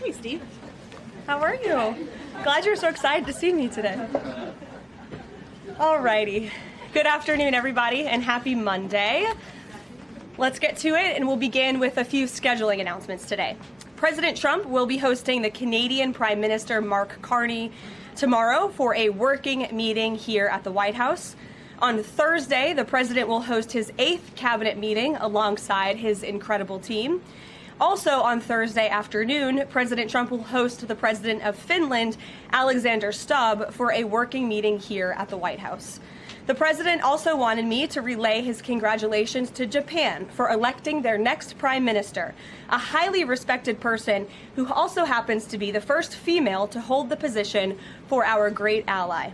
Hey, Steve. How are you? Glad you're so excited to see me today. Alrighty. Good afternoon, everybody, and happy Monday. Let's get to it, and we'll begin with a few scheduling announcements today. President Trump will be hosting the Canadian Prime Minister Mark Carney tomorrow for a working meeting here at the White House. On Thursday, the president will host his 8th cabinet meeting alongside his incredible team. Also on Thursday afternoon, President Trump will host the president of Finland, Alexander Stubb, for a working meeting here at the White House. The president also wanted me to relay his congratulations to Japan for electing their next prime minister, a highly respected person who also happens to be the first female to hold the position for our great ally.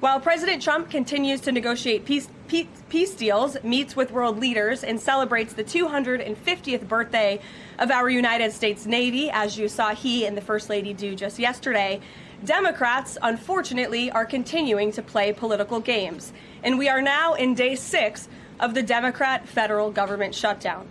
While President Trump continues to negotiate peace deals, meets with world leaders, and celebrates the 250th birthday of our United States Navy, as you saw he and the First Lady do just yesterday, Democrats, unfortunately, are continuing to play political games. And we are now in day 6 of the Democrat federal government shutdown.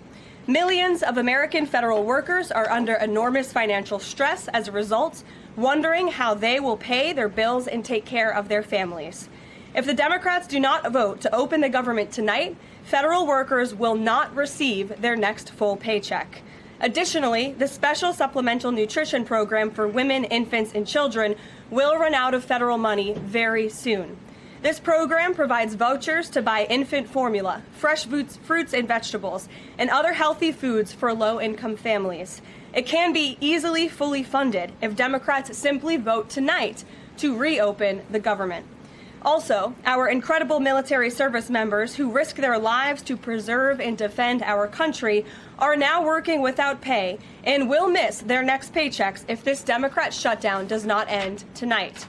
Millions of American federal workers are under enormous financial stress as a result, wondering how they will pay their bills and take care of their families. If the Democrats do not vote to open the government tonight, federal workers will not receive their next full paycheck. Additionally, the special supplemental nutrition program for women, infants, and children will run out of federal money very soon. This program provides vouchers to buy infant formula, fresh fruits and vegetables, and other healthy foods for low-income families. It can be easily fully funded if Democrats simply vote tonight to reopen the government. Also, our incredible military service members who risk their lives to preserve and defend our country are now working without pay and will miss their next paychecks if this Democrat shutdown does not end tonight.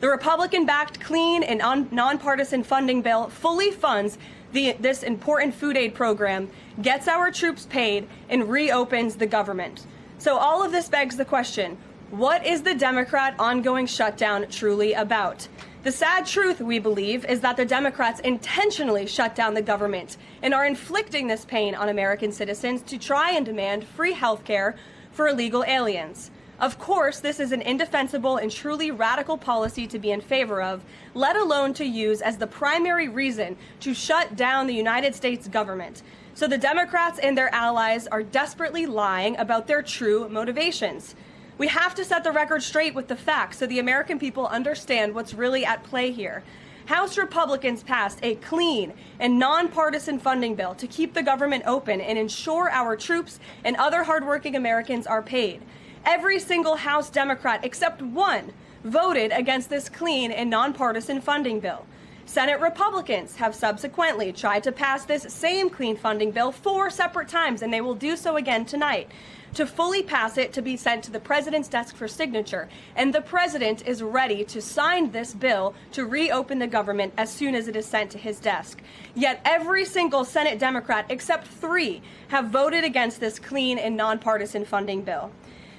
The Republican-backed clean and nonpartisan funding bill fully funds this important food aid program, gets our troops paid, and reopens the government. So all of this begs the question, what is the Democrat ongoing shutdown truly about? The sad truth, we believe, is that the Democrats intentionally shut down the government and are inflicting this pain on American citizens to try and demand free health care for illegal aliens. Of course, this is an indefensible and truly radical policy to be in favor of, let alone to use as the primary reason to shut down the United States government. So the Democrats and their allies are desperately lying about their true motivations. We have to set the record straight with the facts so the American people understand what's really at play here. House Republicans passed a clean and nonpartisan funding bill to keep the government open and ensure our troops and other hardworking Americans are paid. Every single House Democrat except one voted against this clean and nonpartisan funding bill. Senate Republicans have subsequently tried to pass this same clean funding bill 4 separate times, and they will do so again tonight, to fully pass it to be sent to the president's desk for signature. And the president is ready to sign this bill to reopen the government as soon as it is sent to his desk. Yet every single Senate Democrat, except 3, have voted against this clean and nonpartisan funding bill.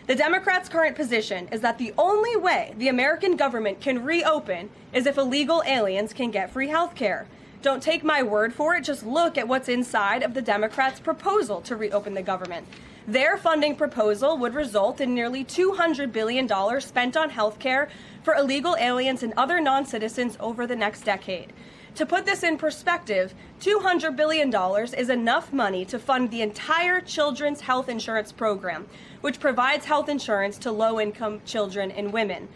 The Democrats' current position is that the only way the American government can reopen is if illegal aliens can get free health care. Don't take my word for it, just look at what's inside of the Democrats' proposal to reopen the government. Their funding proposal would result in nearly $200 billion spent on health care for illegal aliens and other non-citizens over the next decade. To put this in perspective, $200 billion is enough money to fund the entire children's health insurance program, which provides health insurance to low-income children and women.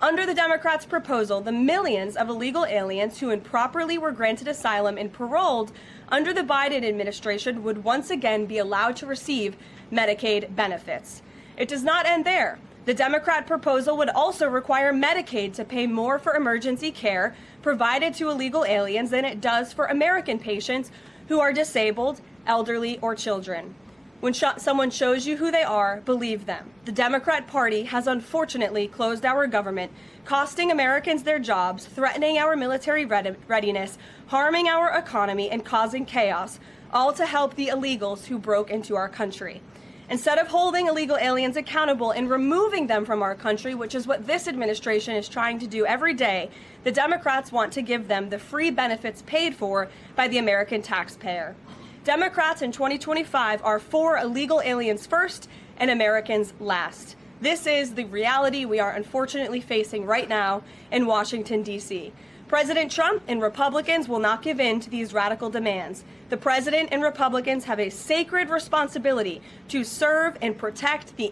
Under the Democrats' proposal, the millions of illegal aliens who improperly were granted asylum and paroled under the Biden administration would once again be allowed to receive Medicaid benefits. It does not end there. The Democrat proposal would also require Medicaid to pay more for emergency care provided to illegal aliens than it does for American patients who are disabled, elderly, or children. When someone shows you who they are, believe them. The Democrat Party has unfortunately closed our government, costing Americans their jobs, threatening our military readiness, harming our economy, and causing chaos, all to help the illegals who broke into our country. Instead of holding illegal aliens accountable and removing them from our country, which is what this administration is trying to do every day, the Democrats want to give them the free benefits paid for by the American taxpayer. Democrats in 2025 are for illegal aliens first and Americans last. This is the reality we are unfortunately facing right now in Washington, D.C. President Trump and Republicans will not give in to these radical demands. The president and Republicans have a sacred responsibility to serve and protect the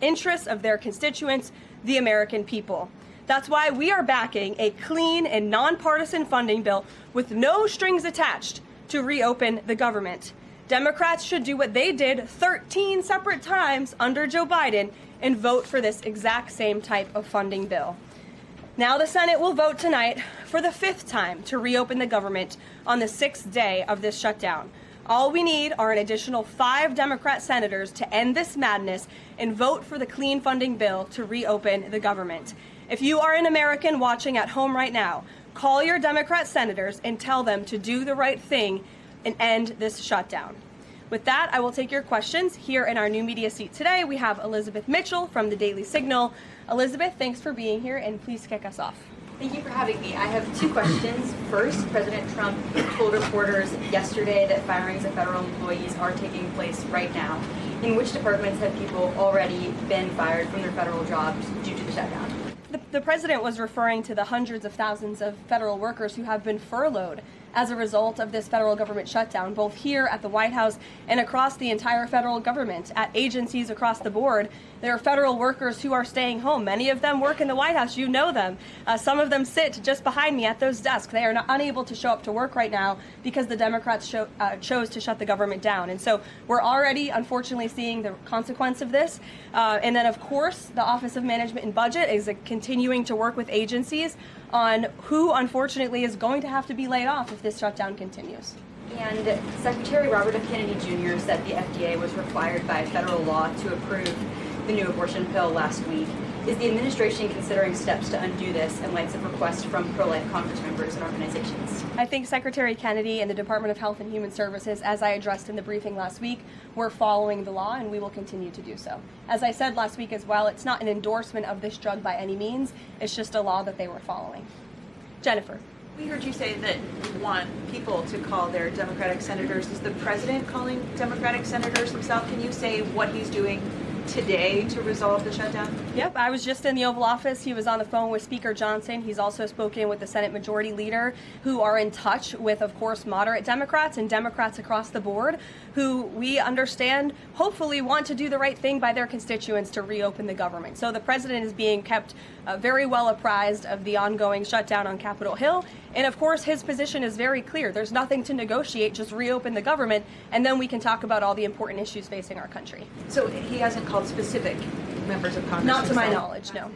interests of their constituents, the American people. That's why we are backing a clean and nonpartisan funding bill with no strings attached to reopen the government. Democrats should do what they did 13 separate times under Joe Biden and vote for this exact same type of funding bill. Now the Senate will vote tonight for the 5th time to reopen the government on the 6th day of this shutdown. All we need are an additional 5 Democrat senators to end this madness and vote for the clean funding bill to reopen the government. If you are an American watching at home right now, call your Democrat senators and tell them to do the right thing and end this shutdown. With that, I will take your questions. Here in our new media seat today, we have Elizabeth Mitchell from the Daily Signal. Elizabeth, thanks for being here, and please kick us off. Thank you for having me. I have 2 questions. First, President Trump told reporters yesterday that firings of federal employees are taking place right now. In which departments have people already been fired from their federal jobs due to the shutdown? The president was referring to the hundreds of thousands of federal workers who have been furloughed as a result of this federal government shutdown, both here at the White House and across the entire federal government. At agencies across the board, there are federal workers who are staying home. Many of them work in the White House. You know them. Some of them sit just behind me at those desks. They are unable to show up to work right now because the Democrats chose to shut the government down. And so we're already, unfortunately, seeing the consequence of this. And then, of course, the Office of Management and Budget is continuing to work with agencies on who, unfortunately, is going to have to be laid off if this shutdown continues. And Secretary Robert F. Kennedy Jr. said the FDA was required by federal law to approve the new abortion pill last week. Is the administration considering steps to undo this in light of requests from pro-life Congress members and organizations? I think Secretary Kennedy and the Department of Health and Human Services, as I addressed in the briefing last week, were following the law, and we will continue to do so. As I said last week as well, it's not an endorsement of this drug by any means. It's just a law that they were following. Jennifer. We heard you say that you want people to call their Democratic senators. Is the president calling Democratic senators himself? Can you say what he's doing today to resolve the shutdown? Yep, I was just in the Oval Office. He was on the phone with Speaker Johnson. He's also spoken with the Senate Majority Leader, who are in touch with, of course, moderate Democrats and Democrats across the board, who we understand hopefully want to do the right thing by their constituents to reopen the government. So the president is being kept very well apprised of the ongoing shutdown on Capitol Hill. And of course, his position is very clear. There's nothing to negotiate, just reopen the government, and then we can talk about all the important issues facing our country. So he hasn't called specific members of Congress? Not to my knowledge, no.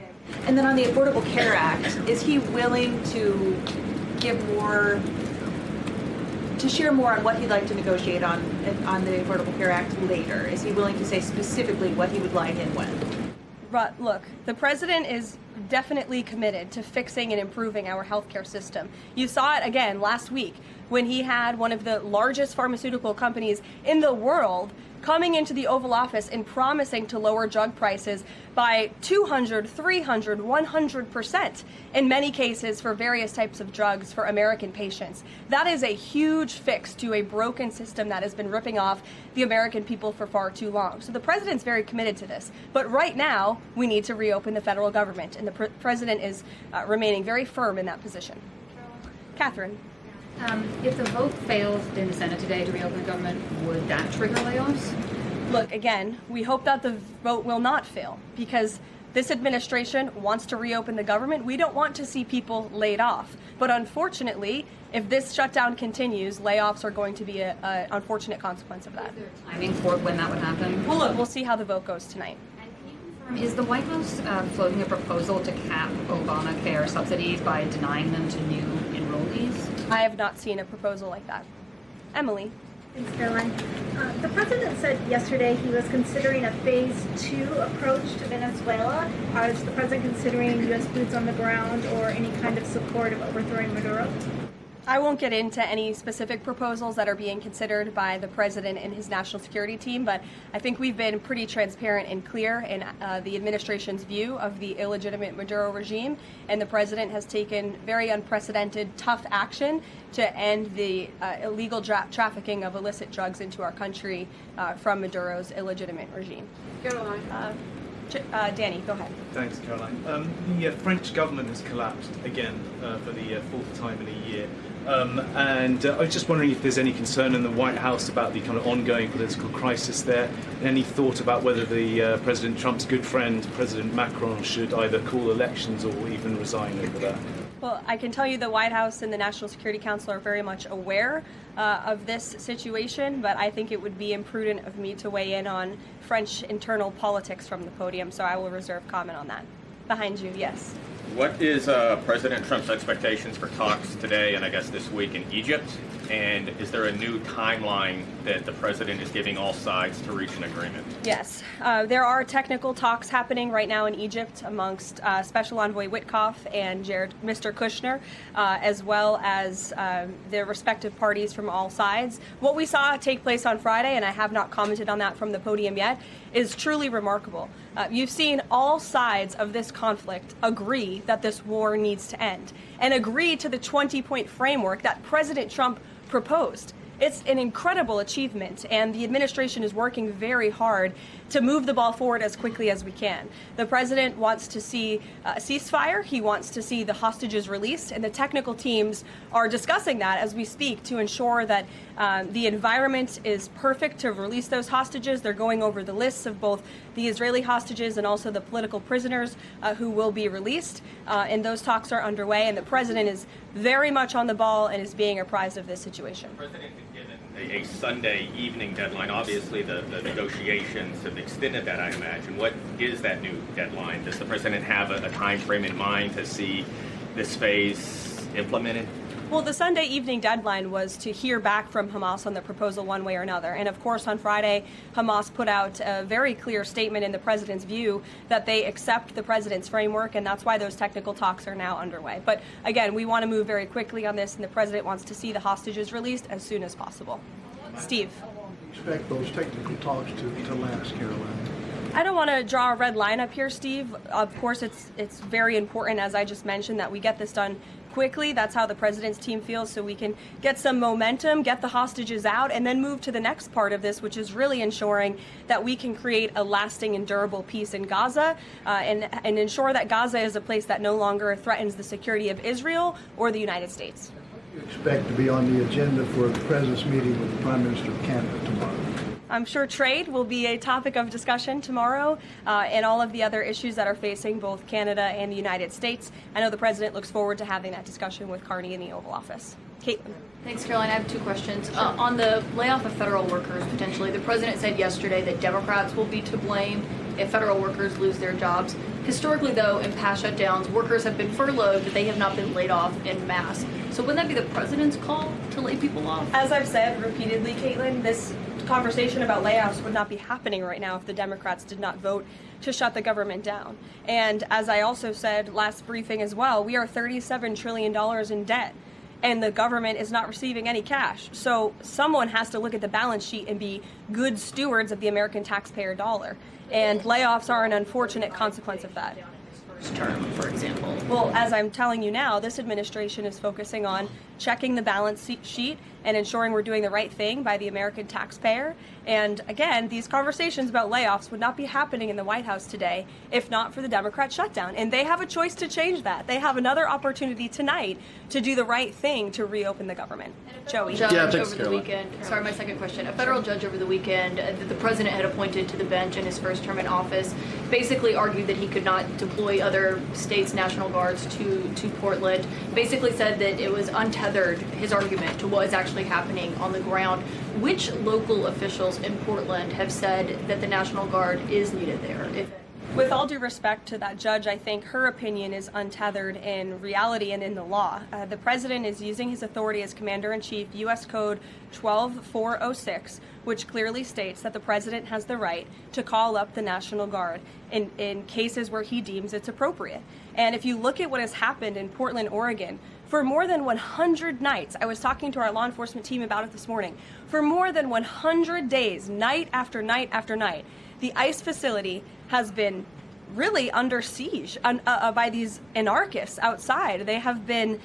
And then on the Affordable Care Act, is he willing to share more on what he'd like to negotiate on the Affordable Care Act later? Is he willing to say specifically what he would like and when? Look, the president is definitely committed to fixing and improving our healthcare system. You saw it again last week when he had one of the largest pharmaceutical companies in the world coming into the Oval Office and promising to lower drug prices by 200, 300, 100% in many cases for various types of drugs for American patients. That is a huge fix to a broken system that has been ripping off the American people for far too long. So the president's very committed to this. But right now, we need to reopen the federal government, and the president is remaining very firm in that position. Catherine. If the vote fails in the Senate today to reopen the government, would that trigger layoffs? Look, again, we hope that the vote will not fail because this administration wants to reopen the government. We don't want to see people laid off. But unfortunately, if this shutdown continues, layoffs are going to be an unfortunate consequence of that. Is there a timing for when that would happen? Well, look, we'll see how the vote goes tonight. And can you confirm, is the White House floating a proposal to cap Obamacare subsidies by denying them to new enrollees? I have not seen a proposal like that. Emily. Thanks, Caroline. The president said yesterday he was considering a phase 2 approach to Venezuela. Is the president considering U.S. boots on the ground or any kind of support of overthrowing Maduro? I won't get into any specific proposals that are being considered by the president and his national security team, but I think we've been pretty transparent and clear in the administration's view of the illegitimate Maduro regime, and the president has taken very unprecedented, tough action to end the illegal trafficking of illicit drugs into our country from Maduro's illegitimate regime. Karoline. Danny, go ahead. Thanks, Caroline. The French government has collapsed again for the fourth time in a year. And I was just wondering if there's any concern in the White House about the kind of ongoing political crisis there, and any thought about whether the President Trump's good friend, President Macron, should either call elections or even resign over that. Well, I can tell you the White House and the National Security Council are very much aware of this situation, but I think it would be imprudent of me to weigh in on French internal politics from the podium, so I will reserve comment on that. Behind you, yes. What is President Trump's expectations for talks today and I guess this week in Egypt? And is there a new timeline that the president is giving all sides to reach an agreement? Yes. There are technical talks happening right now in Egypt amongst Special Envoy Witkoff and Mr. Kushner, as well as their respective parties from all sides. What we saw take place on Friday, and I have not commented on that from the podium yet, is truly remarkable. You've seen all sides of this conflict agree that this war needs to end and agree to the 20-point framework that President Trump proposed. It's an incredible achievement, and the administration is working very hard to move the ball forward as quickly as we can. The president wants to see a ceasefire. He wants to see the hostages released, and the technical teams are discussing that as we speak to ensure that the environment is perfect to release those hostages. They're going over the lists of both the Israeli hostages and also the political prisoners who will be released, and those talks are underway, and the president is very much on the ball and is being apprised of this situation. A Sunday evening deadline. Obviously, the negotiations have extended that, I imagine. What is that new deadline? Does the president have a time frame in mind to see this phase implemented? Well, the Sunday evening deadline was to hear back from Hamas on the proposal one way or another. And of course, on Friday, Hamas put out a very clear statement in the president's view that they accept the president's framework, and that's why those technical talks are now underway. But again, we want to move very quickly on this, and the president wants to see the hostages released as soon as possible. Steve. How long do you expect those technical talks to last, Caroline? I don't want to draw a red line up here, Steve. Of course, it's very important, as I just mentioned, that we get this done quickly. That's how the president's team feels, so we can get some momentum, get the hostages out, and then move to the next part of this, which is really ensuring that we can create a lasting and durable peace in Gaza and ensure that Gaza is a place that no longer threatens the security of Israel or the United States. What do you expect to be on the agenda for the president's meeting with the Prime Minister of Canada tomorrow? I'm sure trade will be a topic of discussion tomorrow and all of the other issues that are facing both Canada and the United States. I know the president looks forward to having that discussion with Carney in the Oval Office. Caitlin. Thanks, Caroline. I have two questions. On the layoff of federal workers, potentially, the president said yesterday that Democrats will be to blame if federal workers lose their jobs. Historically, though, in past shutdowns, workers have been furloughed, but they have not been laid off en masse. So wouldn't that be the president's call to lay people off? As I've said repeatedly, Caitlin, this conversation about layoffs would not be happening right now if the Democrats did not vote to shut the government down. And as I also said last briefing as well, we are $37 trillion in debt, and the government is not receiving any cash. So someone has to look at the balance sheet and be good stewards of the American taxpayer dollar. And layoffs are an unfortunate consequence of that. Term, for example. Well, as I'm telling you now, this administration is focusing on checking the balance sheet and ensuring we're doing the right thing by the American taxpayer. And again, these conversations about layoffs would not be happening in the White House today if not for the Democrat shutdown. And they have a choice to change that. They have another opportunity tonight to do the right thing to reopen the government. Joey. Judge over the weekend. Sorry, my second question. A federal judge over the weekend that the president had appointed to the bench in his first term in office basically argued that he could not deploy other states' National Guards to Portland. Basically said that it was untethered, his argument, to what is actually happening on the ground. Which local officials in Portland have said that the National Guard is needed there? With all due respect to that judge, I think her opinion is untethered in reality and in the law. The president is using his authority as Commander-in-Chief, U.S. Code 12406, which clearly states that the president has the right to call up the National Guard in cases where he deems it's appropriate. And if you look at what has happened in Portland, Oregon, for more than 100 nights, I was talking to our law enforcement team about it this morning, for more than 100 days, night after night after night, the ICE facility has been really under siege by these anarchists outside. They have been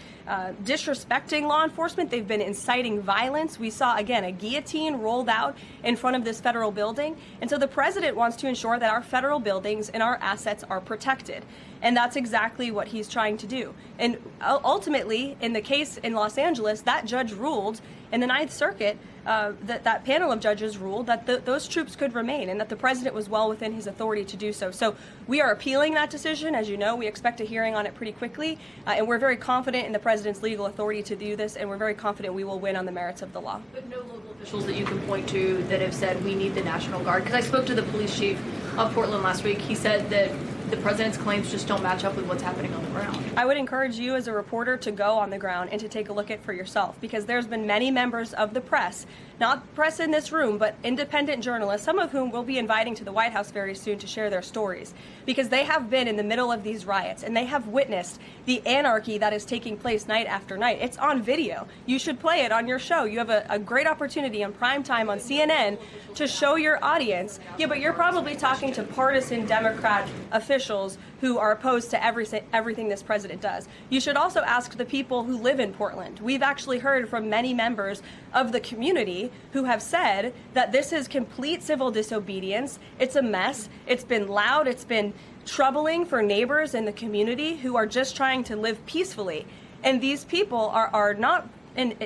disrespecting law enforcement. They've been inciting violence. We saw, again, a guillotine rolled out in front of this federal building. And so the president wants to ensure that our federal buildings and our assets are protected. And that's exactly what he's trying to do. And ultimately, in the case in Los Angeles, that judge ruled in the Ninth Circuit, that panel of judges ruled that those troops could remain and that the president was well within his authority to do so. So we are appealing that decision. As you know, we expect a hearing on it pretty quickly, and we're very confident in the president's legal authority to do this, and we're very confident we will win on the merits of the law. But no local officials that you can point to that have said we need the National Guard? Because I spoke to the police chief of Portland last week. He said that the president's claims just don't match up with what's happening on the ground. I would encourage you as a reporter to go on the ground and to take a look at it for yourself, because there's been many members of the press, not press in this room, but independent journalists, some of whom we'll be inviting to the White House very soon to share their stories, because they have been in the middle of these riots and they have witnessed the anarchy that is taking place night after night. It's on video. You should play it on your show. You have a great opportunity on prime time on CNN to show your audience. Yeah, but you're probably talking to partisan Democrat officials who are opposed to everything this president does. You should also ask the people who live in Portland. We've actually heard from many members of the community who have said that this is complete civil disobedience. It's a mess. It's been loud. It's been troubling for neighbors in the community who are just trying to live peacefully. And these people are not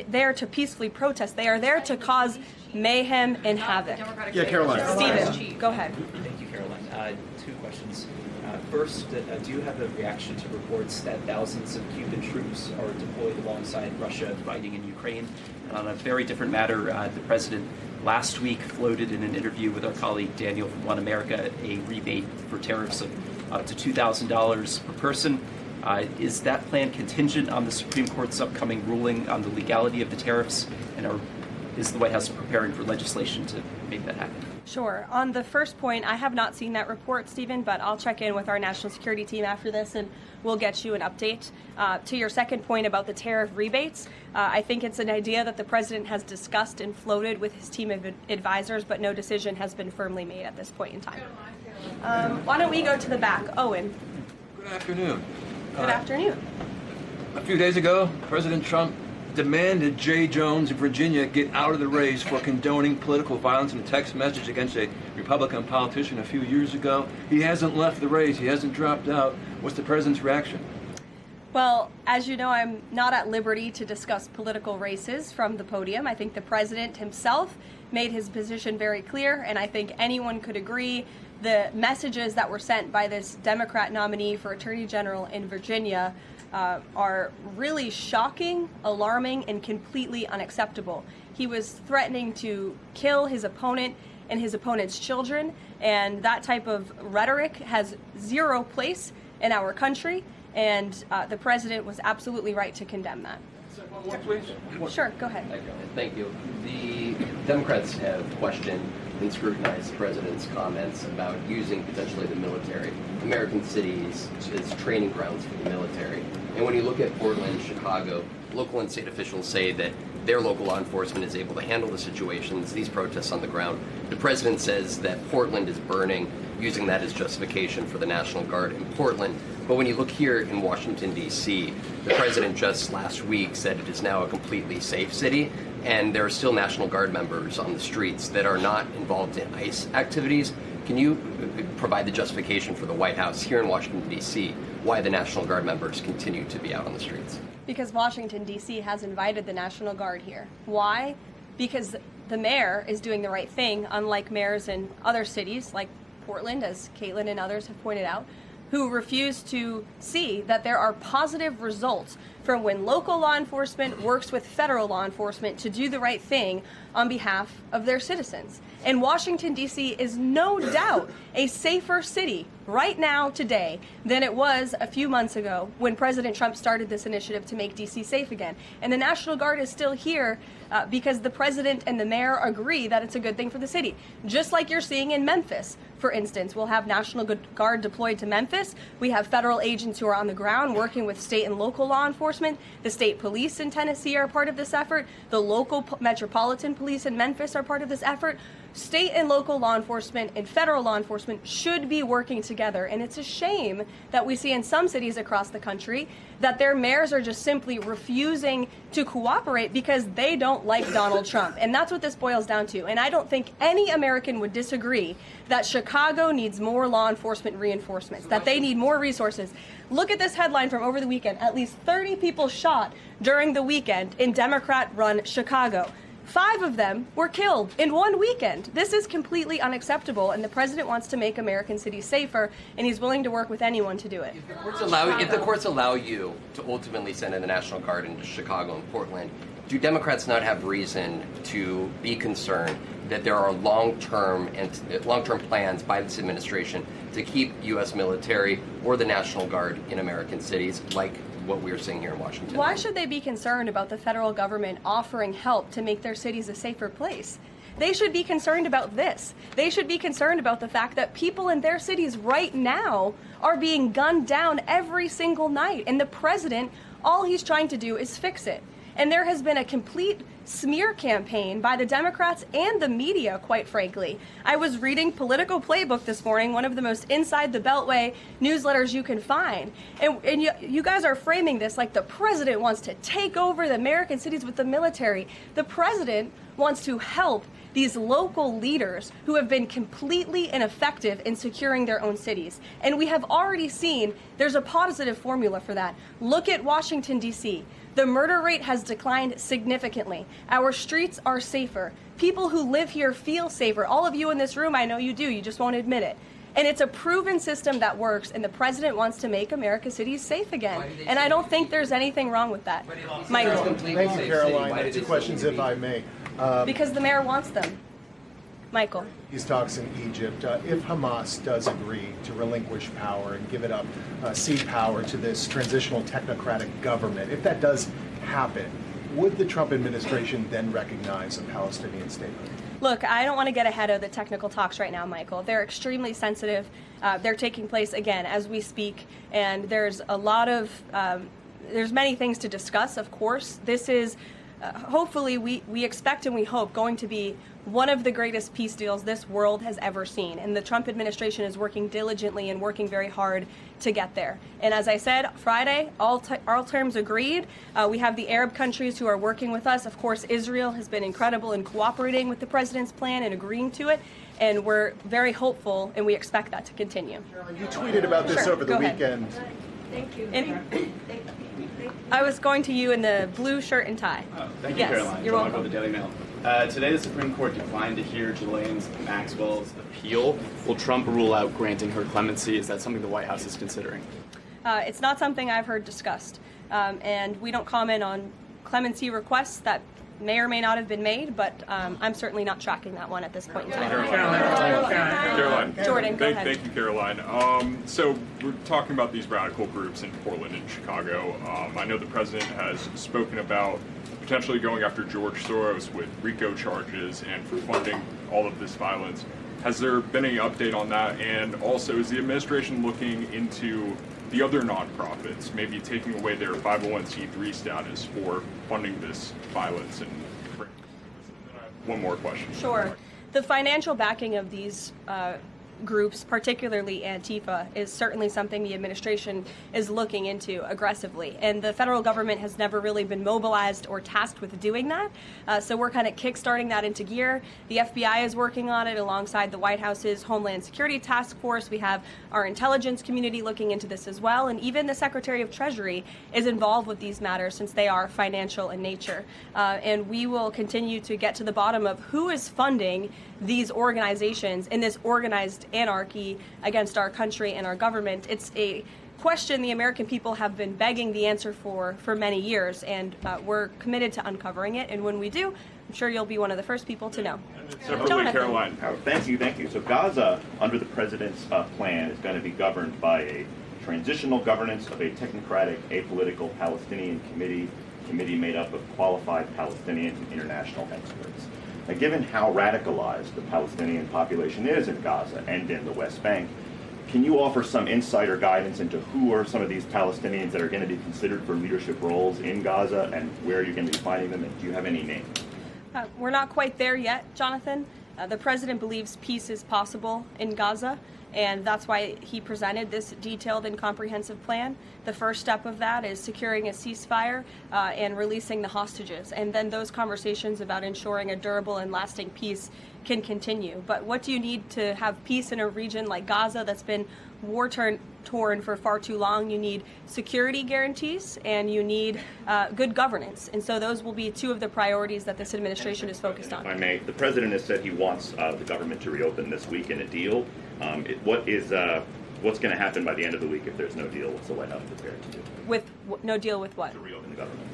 there to peacefully protest. They are there to cause mayhem and havoc. Yeah, Karoline. Stephen, go ahead. Thank you, Karoline. Two questions. First, do you have a reaction to reports that thousands of Cuban troops are deployed alongside Russia fighting in Ukraine? And on a very different matter, the president last week floated in an interview with our colleague Daniel from One America a rebate for tariffs of up to $2,000 per person. Is that plan contingent on the Supreme Court's upcoming ruling on the legality of the tariffs? And is the White House preparing for legislation to make that happen? Sure. On the first point, I have not seen that report, Stephen, but I'll check in with our national security team after this and we'll get you an update. To your second point about the tariff rebates, I think it's an idea that the president has discussed and floated with his team of advisors, but no decision has been firmly made at this point in time. Why don't we go to the back? Owen. Good afternoon. Good afternoon. A few days ago, President Trump demanded Jay Jones of Virginia get out of the race for condoning political violence in a text message against a Republican politician a few years ago. He hasn't left the race. He hasn't dropped out. What's the president's reaction? Well, as you know, I'm not at liberty to discuss political races from the podium. I think the president himself made his position very clear, and I think anyone could agree the messages that were sent by this Democrat nominee for Attorney General in Virginia are really shocking, alarming, and completely unacceptable. He was threatening to kill his opponent and his opponent's children, and that type of rhetoric has zero place in our country, and the president was absolutely right to condemn that. Sure, go ahead. Thank you. The Democrats have questioned and scrutinized the president's comments about using potentially the military, American cities, as training grounds for the military. And when you look at Portland, Chicago, local and state officials say that their local law enforcement is able to handle the situations, these protests on the ground. The president says that Portland is burning, using that as justification for the National Guard in Portland. But when you look here in Washington, D.C., the president just last week said it is now a completely safe city, and there are still National Guard members on the streets that are not involved in ICE activities. Can you provide the justification for the White House here in Washington, D.C., why the National Guard members continue to be out on the streets? Because Washington, D.C. has invited the National Guard here. Why? Because the mayor is doing the right thing, unlike mayors in other cities like Portland, as Caitlin and others have pointed out, who refuse to see that there are positive results from when local law enforcement works with federal law enforcement to do the right thing on behalf of their citizens. And Washington, D.C. is no doubt a safer city right now today than it was a few months ago when President Trump started this initiative to make D.C. safe again. And the National Guard is still here because the president and the mayor agree that it's a good thing for the city. Just like you're seeing in Memphis, for instance. We'll have National Guard deployed to Memphis. We have federal agents who are on the ground working with state and local law enforcement. The state police in Tennessee are part of this effort. The local metropolitan police in Memphis are part of this effort. State and local law enforcement and federal law enforcement should be working together. And it's a shame that we see in some cities across the country that their mayors are just simply refusing to cooperate because they don't like Donald Trump. And that's what this boils down to. And I don't think any American would disagree that Chicago needs more law enforcement reinforcements, that they need more resources. Look at this headline from over the weekend. At least 30 people shot during the weekend in Democrat-run Chicago. 5 of them were killed in one weekend. This is completely unacceptable, and the president wants to make American cities safer, and he's willing to work with anyone to do it. If the courts allow you to ultimately send in the National Guard into Chicago and Portland, do Democrats not have reason to be concerned that there are long-term plans by this administration to keep U.S. military or the National Guard in American cities, like what we're seeing here in Washington? Why should they be concerned about the federal government offering help to make their cities a safer place? They should be concerned about this. They should be concerned about the fact that people in their cities right now are being gunned down every single night. And the president, all he's trying to do is fix it. And there has been a complete smear campaign by the Democrats and the media, quite frankly. I was reading Political Playbook this morning, one of the most inside the Beltway newsletters you can find. And you guys are framing this like the president wants to take over the American cities with the military. The president wants to help these local leaders who have been completely ineffective in securing their own cities. And we have already seen there's a positive formula for that. Look at Washington, D.C. The murder rate has declined significantly. Our streets are safer. People who live here feel safer. All of you in this room, I know you do, you just won't admit it. And it's a proven system that works, and the president wants to make America's cities safe again. And I don't think there's anything wrong with that. Michael. Thank you, Caroline. 2 questions, if I may. Because the mayor wants them. Michael. These talks in Egypt, if Hamas does agree to relinquish power and give it up, cede power to this transitional technocratic government, if that does happen, would the Trump administration then recognize a Palestinian state? Look, I don't want to get ahead of the technical talks right now, Michael. They're extremely sensitive. They're taking place, again, as we speak, and there's a lot of, there's many things to discuss, of course. This is, hopefully, we expect and we hope going to be one of the greatest peace deals this world has ever seen. And the Trump administration is working diligently and working very hard to get there. And as I said, Friday, all terms agreed. We have the Arab countries who are working with us. Of course, Israel has been incredible in cooperating with the president's plan and agreeing to it. And we're very hopeful, and we expect that to continue. Caroline, you tweeted about this over the weekend. Thank you. I was going to you in the blue shirt and tie. Thank you, yes, Caroline. You're welcome. The Daily Mail. Today, the Supreme Court declined to hear Ghislaine Maxwell's appeal. Will Trump rule out granting her clemency? Is that something the White House is considering? It's not something I've heard discussed. And we don't comment on clemency requests that may or may not have been made, but I'm certainly not tracking that one at this point in time. Caroline. Jordan, go ahead. Thank you, Caroline. So we're talking about these radical groups in Portland and Chicago. I know the president has spoken about potentially going after George Soros with RICO charges and for funding all of this violence. Has there been any update on that? And also, is the administration looking into the other nonprofits, maybe taking away their 501c3 status for funding this violence? And then I have one more question. Sure. The financial backing of these groups, particularly Antifa, is certainly something the administration is looking into aggressively. And the federal government has never really been mobilized or tasked with doing that. So we're kind of kickstarting that into gear. The FBI is working on it alongside the White House's Homeland Security Task Force. We have our intelligence community looking into this as well. And even the Secretary of Treasury is involved with these matters since they are financial in nature. And we will continue to get to the bottom of who is funding these organizations in this organized anarchy against our country and our government. It's a question the American people have been begging the answer for many years, and we're committed to uncovering it. And when we do, I'm sure you'll be one of the first people to know. Separately, Caroline. Thank you. So Gaza, under the president's plan, is going to be governed by a transitional governance of a technocratic, apolitical Palestinian committee made up of qualified Palestinians and international experts. Now, given how radicalized the Palestinian population is in Gaza and in the West Bank, can you offer some insight or guidance into who are some of these Palestinians that are going to be considered for leadership roles in Gaza and where you're going to be finding them? And do you have any names? We're not quite there yet, Jonathan. The president believes peace is possible in Gaza, and that's why he presented this detailed and comprehensive plan. The first step of that is securing a ceasefire and releasing the hostages, and then those conversations about ensuring a durable and lasting peace can continue. But what do you need to have peace in a region like Gaza that's been war-torn for far too long? You need security guarantees and you need good governance. And so those will be two of the priorities that this administration is focused on. If I may, the president has said he wants the government to reopen this week in a deal. What's going to happen by the end of the week if there's no deal? What's the White House prepared to do? With no deal with what? To reopen the government.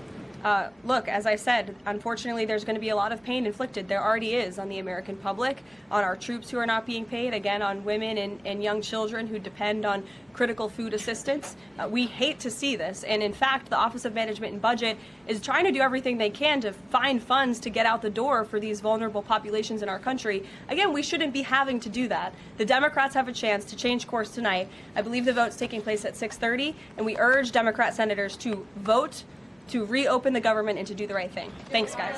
Look, as I said, unfortunately, there's going to be a lot of pain inflicted. There already is on the American public, on our troops who are not being paid, again, on women and young children who depend on critical food assistance. We hate to see this. And in fact, the Office of Management and Budget is trying to do everything they can to find funds to get out the door for these vulnerable populations in our country. Again, we shouldn't be having to do that. The Democrats have a chance to change course tonight. I believe the vote's taking place at 6:30, and we urge Democrat senators to vote to reopen the government and to do the right thing. Thanks, guys.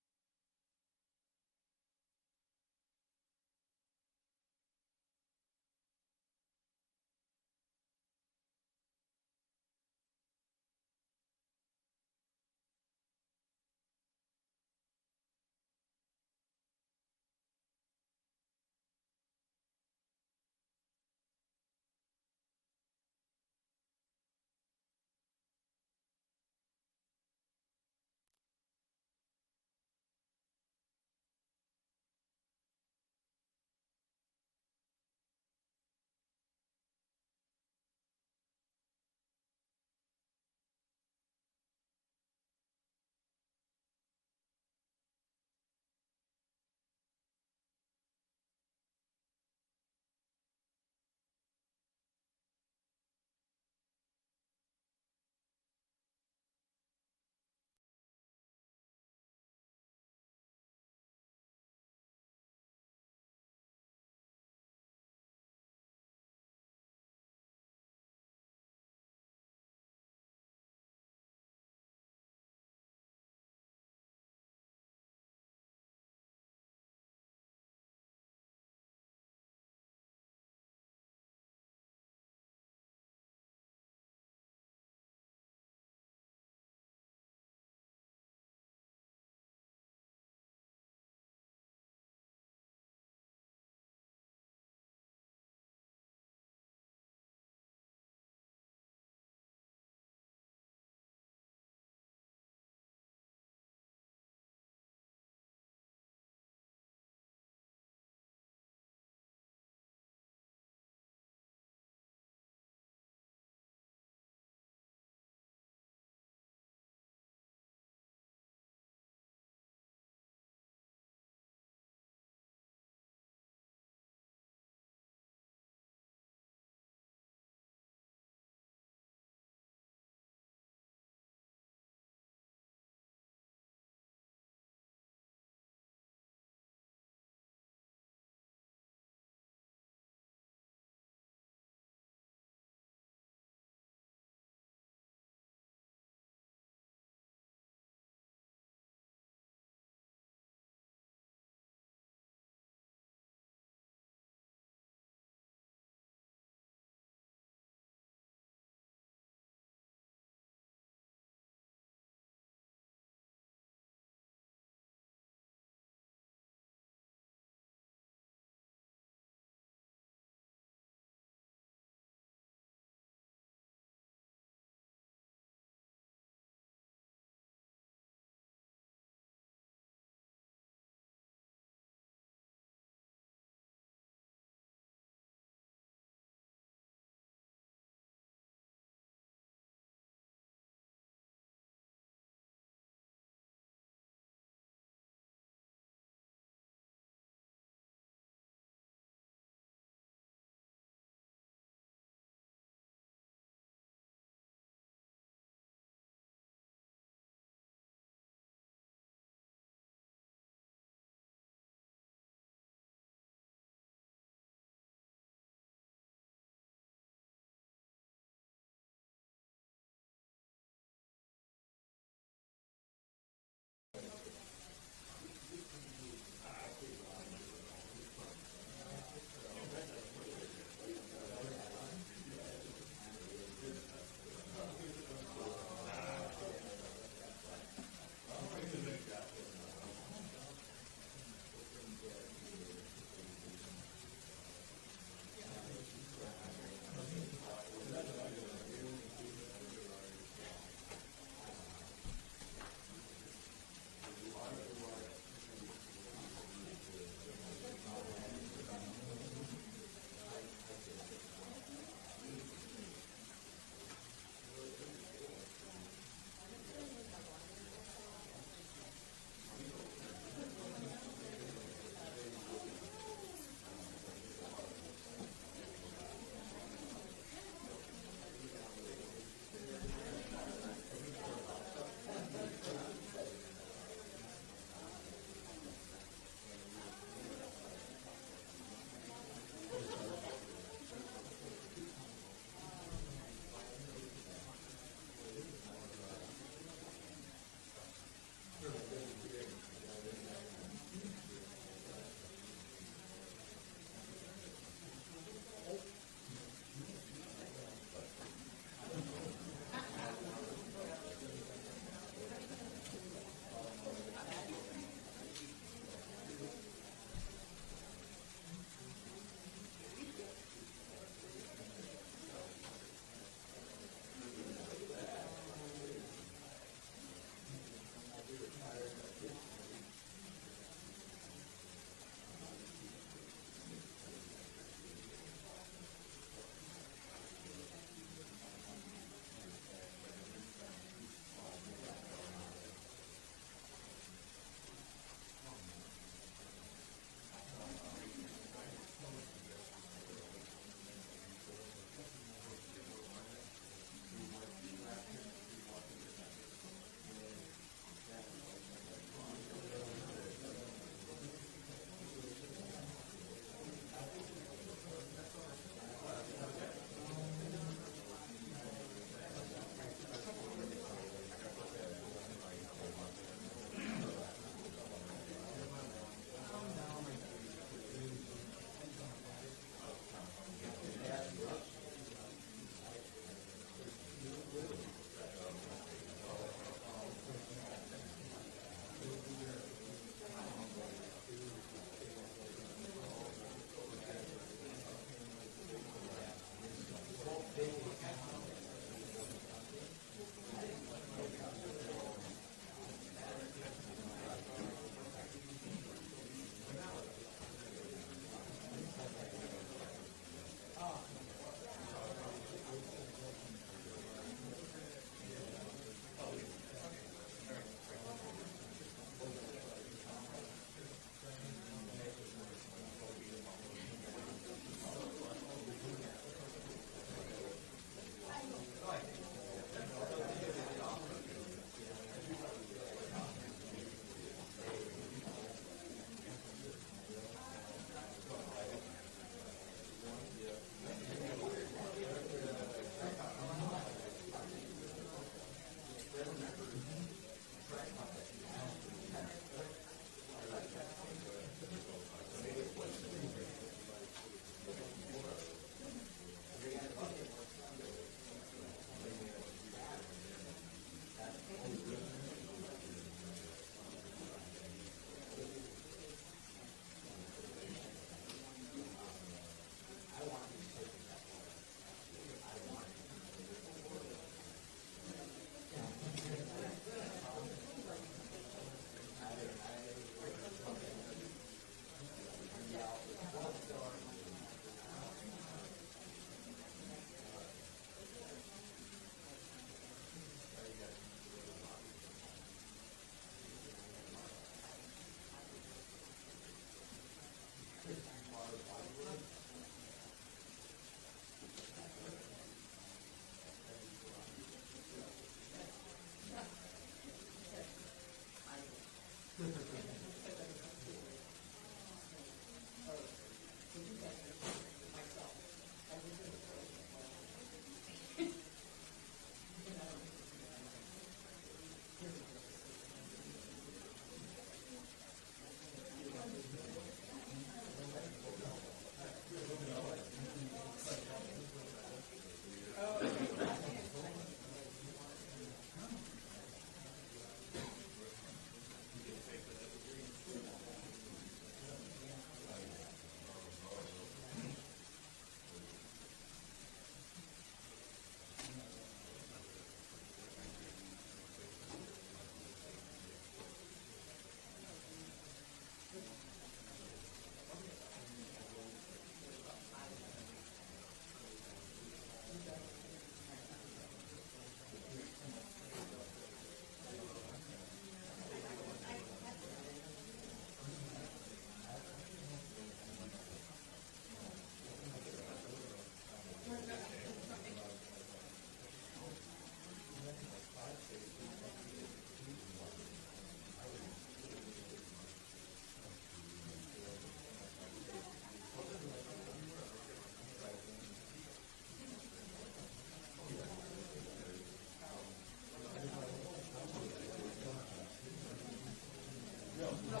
So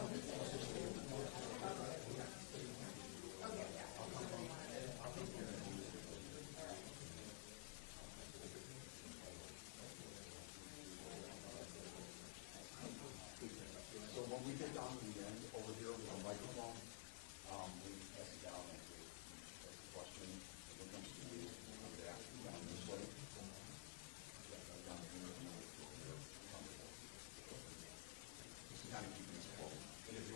when we get down to the end over here with the microphone, we pass it down and we ask a question. If it comes to you, we ask you down this way. Down here, this is kind of keeping us close. But if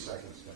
seconds, Nick.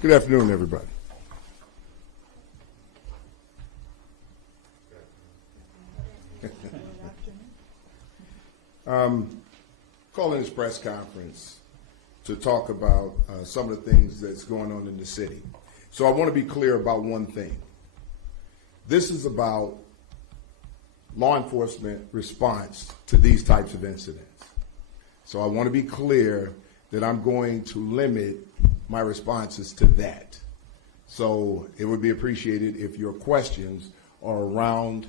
Good afternoon, everybody. Calling this press conference to talk about some of the things that's going on in the city. So I want to be clear about one thing. This is about law enforcement response to these types of incidents. So I want to be clear that I'm going to limit my responses to that. So it would be appreciated if your questions are around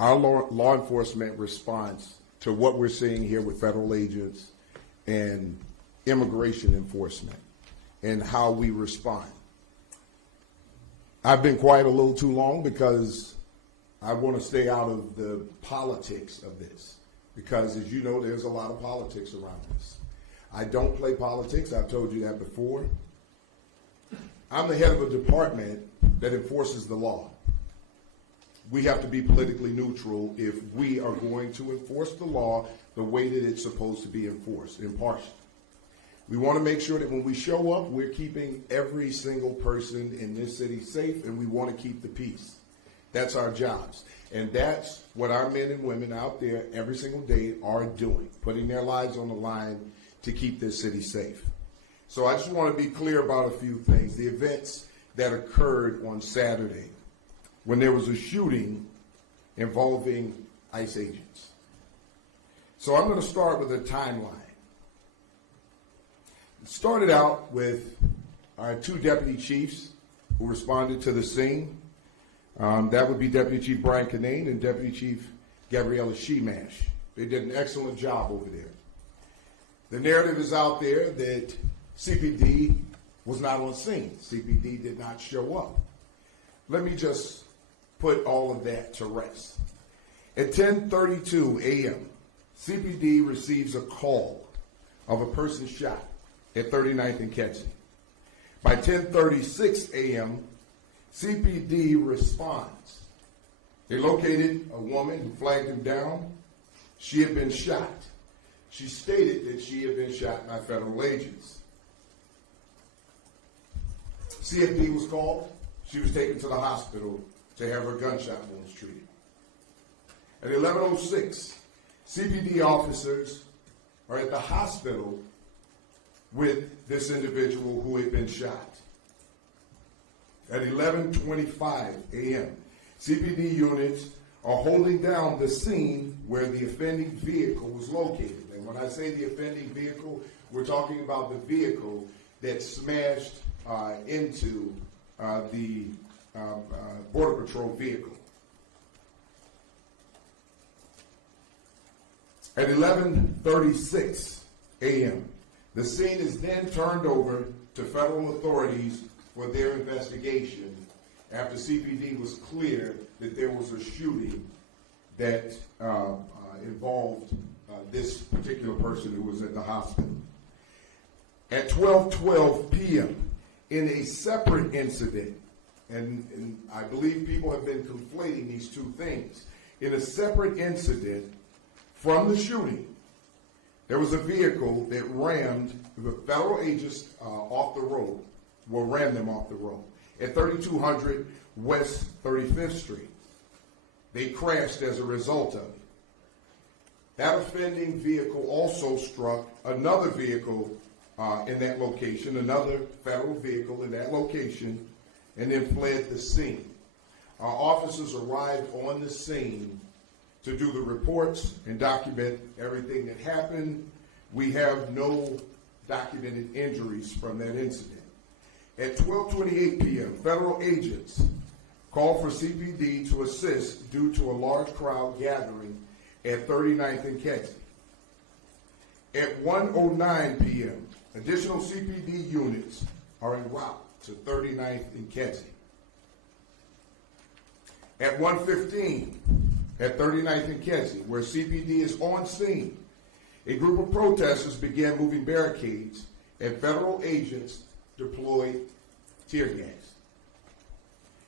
our law enforcement response to what we're seeing here with federal agents and immigration enforcement and how we respond. I've been quiet a little too long because I want to stay out of the politics of this, because as you know, there's a lot of politics around this. I don't play politics. I've told you that before. I'm the head of a department that enforces the law. We have to be politically neutral if we are going to enforce the law the way that it's supposed to be enforced, impartial. We want to make sure that when we show up, we're keeping every single person in this city safe, and we want to keep the peace. That's our jobs. And that's what our men and women out there every single day are doing, putting their lives on the line to keep this city safe. So I just want to be clear about a few things. The events that occurred on Saturday when there was a shooting involving ICE agents. So I'm going to start with a timeline. It started out with our two deputy chiefs who responded to the scene. That would be Deputy Chief Brian Kinane and Deputy Chief Gabriella Shemash. They did an excellent job over there. The narrative is out there that CPD was not on scene. CPD did not show up. Let me just put all of that to rest. At 10:32 a.m., CPD receives a call of a person shot at 39th and Ketchum. By 10:36 a.m., CPD responds. They located a woman who flagged him down. She had been shot. She stated that she had been shot by federal agents. CFD was called. She was taken to the hospital to have her gunshot wounds treated. At 11:06, CPD officers are at the hospital with this individual who had been shot. At 11:25 a.m., CPD units are holding down the scene where the offending vehicle was located. And when I say the offending vehicle, we're talking about the vehicle that smashed into the Border Patrol vehicle. At 11:36 a.m., the scene is then turned over to federal authorities for their investigation after CPD was clear that there was a shooting that involved this particular person who was at the hospital. At 12:12 p.m., in a separate incident, and I believe people have been conflating these two things, in a separate incident from the shooting, there was a vehicle that rammed the federal agents off the road, rammed them off the road at 3200 West 35th Street. They crashed as a result of it. That offending vehicle also struck another vehicle in that location, another federal vehicle in that location, and then fled the scene. Our officers arrived on the scene to do the reports and document everything that happened. We have no documented injuries from that incident. At 12:28 p.m., federal agents called for CPD to assist due to a large crowd gathering at 39th and Kedzie. At 1:09 p.m., additional CPD units are en route to 39th and Kedzie. At 1:15, at 39th and Kedzie, where CPD is on scene, a group of protesters began moving barricades and federal agents deployed tear gas.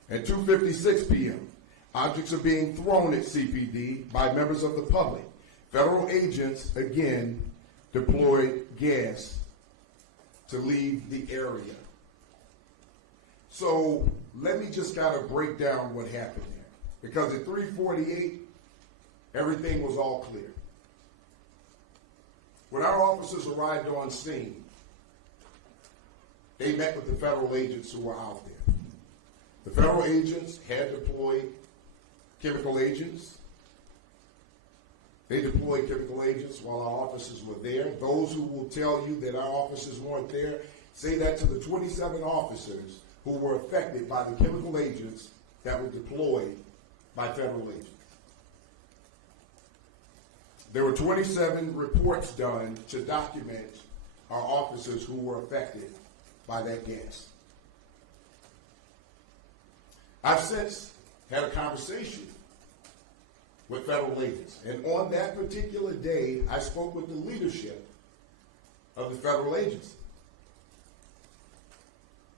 At 2:56 p.m., objects are being thrown at CPD by members of the public. Federal agents again deployed gas to leave the area. So let me just kind of break down what happened there. Because at 3:48, everything was all clear. When our officers arrived on scene, they met with the federal agents who were out there. The federal agents had deployed chemical agents. They deployed chemical agents while our officers were there. Those who will tell you that our officers weren't there, say that to the 27 officers who were affected by the chemical agents that were deployed by federal agents. There were 27 reports done to document our officers who were affected by that gas. I've since had a conversation with federal agents, and on that particular day, I spoke with the leadership of the federal agency.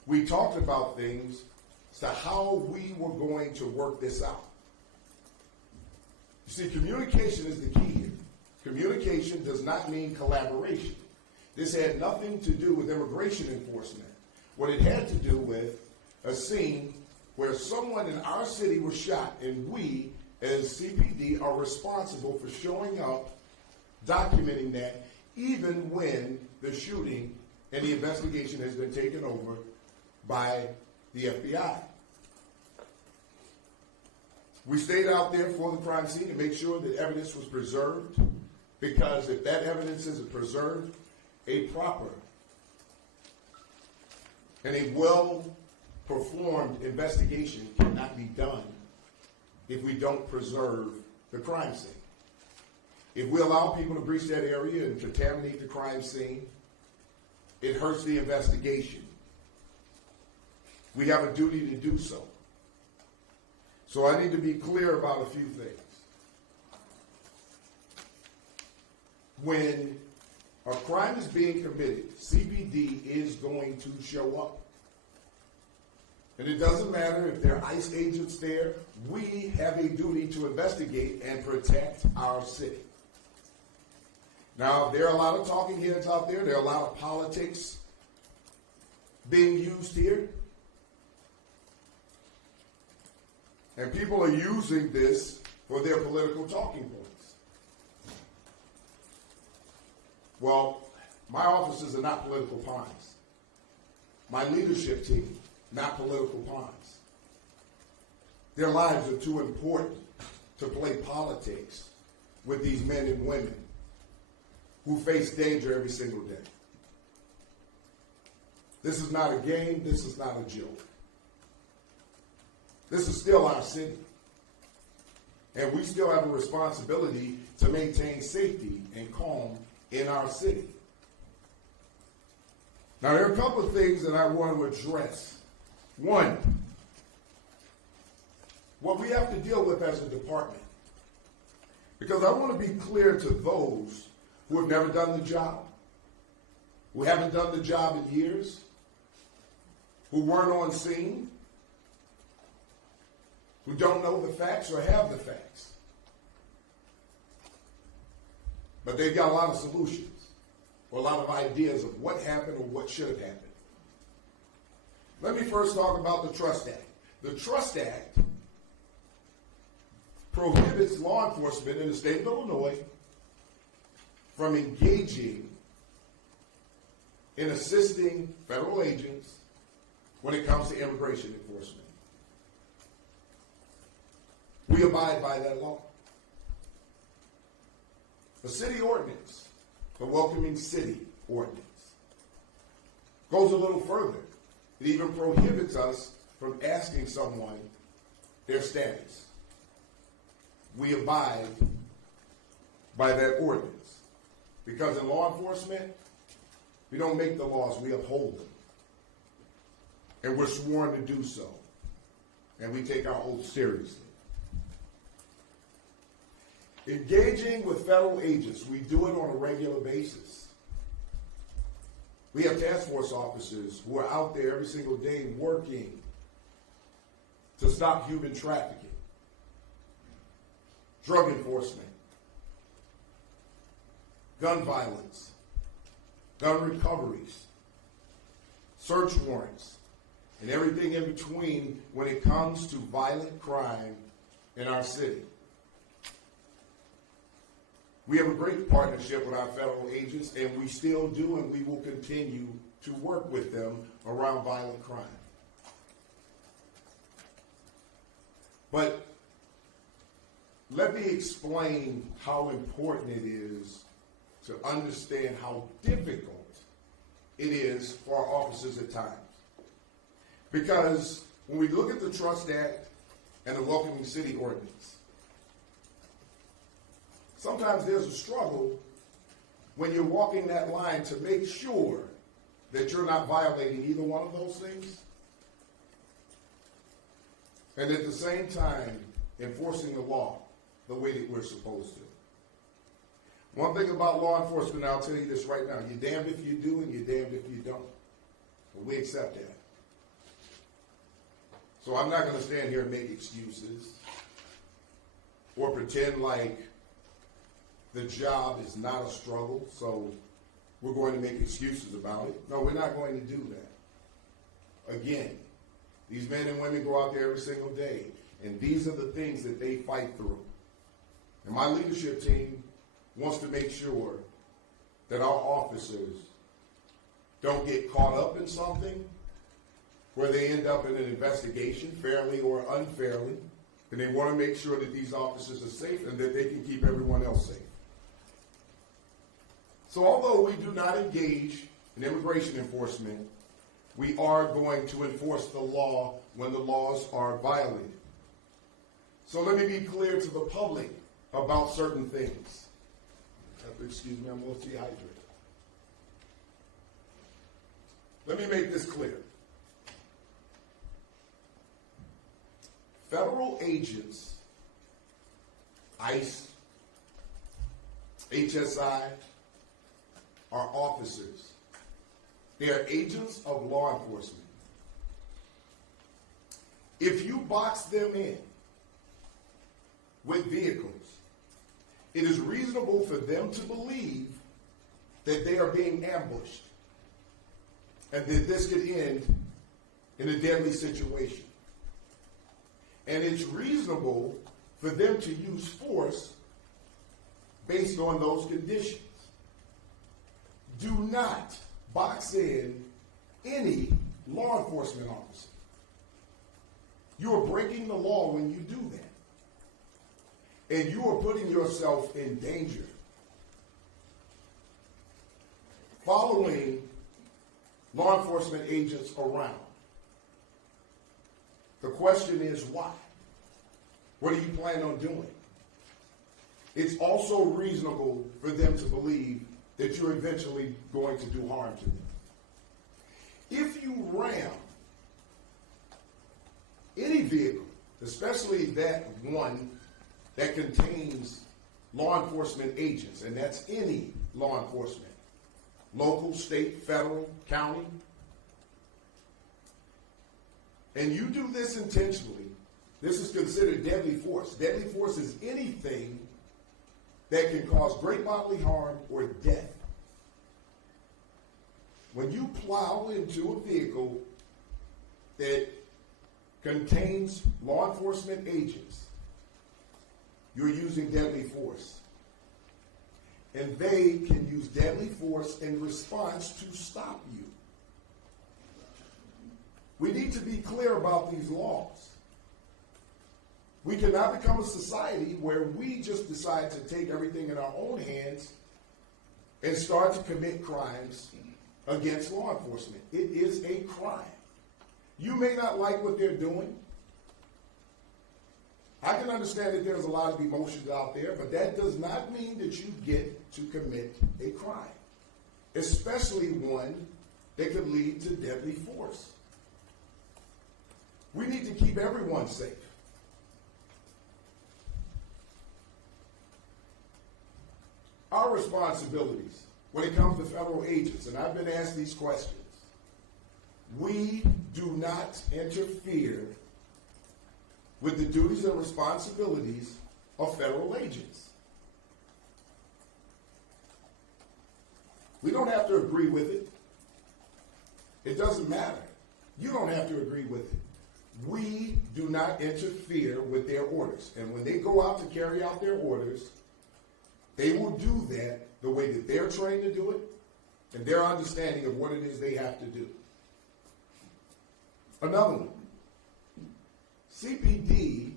We talked about things as to how we were going to work this out. You see, communication is the key here. Communication does not mean collaboration. This had nothing to do with immigration enforcement. What it had to do with a scene where someone in our city was shot, and we, as CPD, are responsible for showing up, documenting that, even when the shooting and the investigation has been taken over by the FBI. We stayed out there for the crime scene to make sure that evidence was preserved, because if that evidence isn't preserved, a proper and a well-performed investigation cannot be done if we don't preserve the crime scene. If we allow people to breach that area and contaminate the crime scene, it hurts the investigation. We have a duty to do so. So I need to be clear about a few things. When a crime is being committed, CPD is going to show up. And it doesn't matter if there are ICE agents there. We have a duty to investigate and protect our city. Now, there are a lot of talking heads out there. There are a lot of politics being used here. And people are using this for their political talking points. Well, my officers are not political pawns. My leadership team, not political pawns. Their lives are too important to play politics with these men and women who face danger every single day. This is not a game. This is not a joke. This is still our city. And we still have a responsibility to maintain safety and calm in our city. Now, there are a couple of things that I want to address. One, what we have to deal with as a department. Because I want to be clear to those who have never done the job, who haven't done the job in years, who weren't on scene, who don't know the facts or have the facts. But they've got a lot of solutions or a lot of ideas of what happened or what should have happened. Let me first talk about the Trust Act. The Trust Act prohibits law enforcement in the state of Illinois from engaging in assisting federal agents when it comes to immigration enforcement. We abide by that law. The city ordinance, the welcoming city ordinance, goes a little further. It even prohibits us from asking someone their status. We abide by that ordinance. Because in law enforcement, we don't make the laws, we uphold them. And we're sworn to do so. And we take our oath seriously. Engaging with federal agents, we do it on a regular basis. We have task force officers who are out there every single day working to stop human trafficking, drug enforcement, gun violence, gun recoveries, search warrants, and everything in between when it comes to violent crime in our city. We have a great partnership with our federal agents, and we still do, and we will continue to work with them around violent crime. But let me explain how important it is to understand how difficult it is for our officers at times. Because when we look at the Trust Act and the Welcoming City Ordinance, sometimes there's a struggle when you're walking that line to make sure that you're not violating either one of those things, and at the same time enforcing the law the way that we're supposed to. One thing about law enforcement, I'll tell you this right now, you're damned if you do and you're damned if you don't. But we accept that. So I'm not going to stand here and make excuses or pretend like the job is not a struggle, so we're going to make excuses about it. No, we're not going to do that. Again, these men and women go out there every single day, and these are the things that they fight through. And my leadership team wants to make sure that our officers don't get caught up in something where they end up in an investigation, fairly or unfairly, and they want to make sure that these officers are safe and that they can keep everyone else safe. So although we do not engage in immigration enforcement, we are going to enforce the law when the laws are violated. So let me be clear to the public about certain things. Excuse me, I'm a little dehydrated. Let me make this clear. Federal agents, ICE, HSI, are officers. They are agents of law enforcement. If you box them in with vehicles, it is reasonable for them to believe that they are being ambushed and that this could end in a deadly situation. And it's reasonable for them to use force based on those conditions. Do not box in any law enforcement officer. You are breaking the law when you do that. And you are putting yourself in danger. Following law enforcement agents around. The question is why? What do you plan on doing? It's also reasonable for them to believe that you're eventually going to do harm to them. If you ram any vehicle, especially that one that contains law enforcement agents, and that's any law enforcement, local, state, federal, county, and you do this intentionally, this is considered deadly force. Deadly force is anything that can cause great bodily harm or death. When you plow into a vehicle that contains law enforcement agents, you're using deadly force. and they can use deadly force in response to stop you. We need to be clear about these laws. We cannot become a society where we just decide to take everything in our own hands and start to commit crimes against law enforcement. It is a crime. You may not like what they're doing. I can understand that there's a lot of emotions out there, but that does not mean that you get to commit a crime, especially one that could lead to deadly force. We need to keep everyone safe. Our responsibilities when it comes to federal agents, and I've been asked these questions, we do not interfere with the duties and responsibilities of federal agents. We don't have to agree with it. It doesn't matter. You don't have to agree with it. We do not interfere with their orders. And when they go out to carry out their orders, they will do that the way that they're trained to do it and their understanding of what it is they have to do. Another one. CPD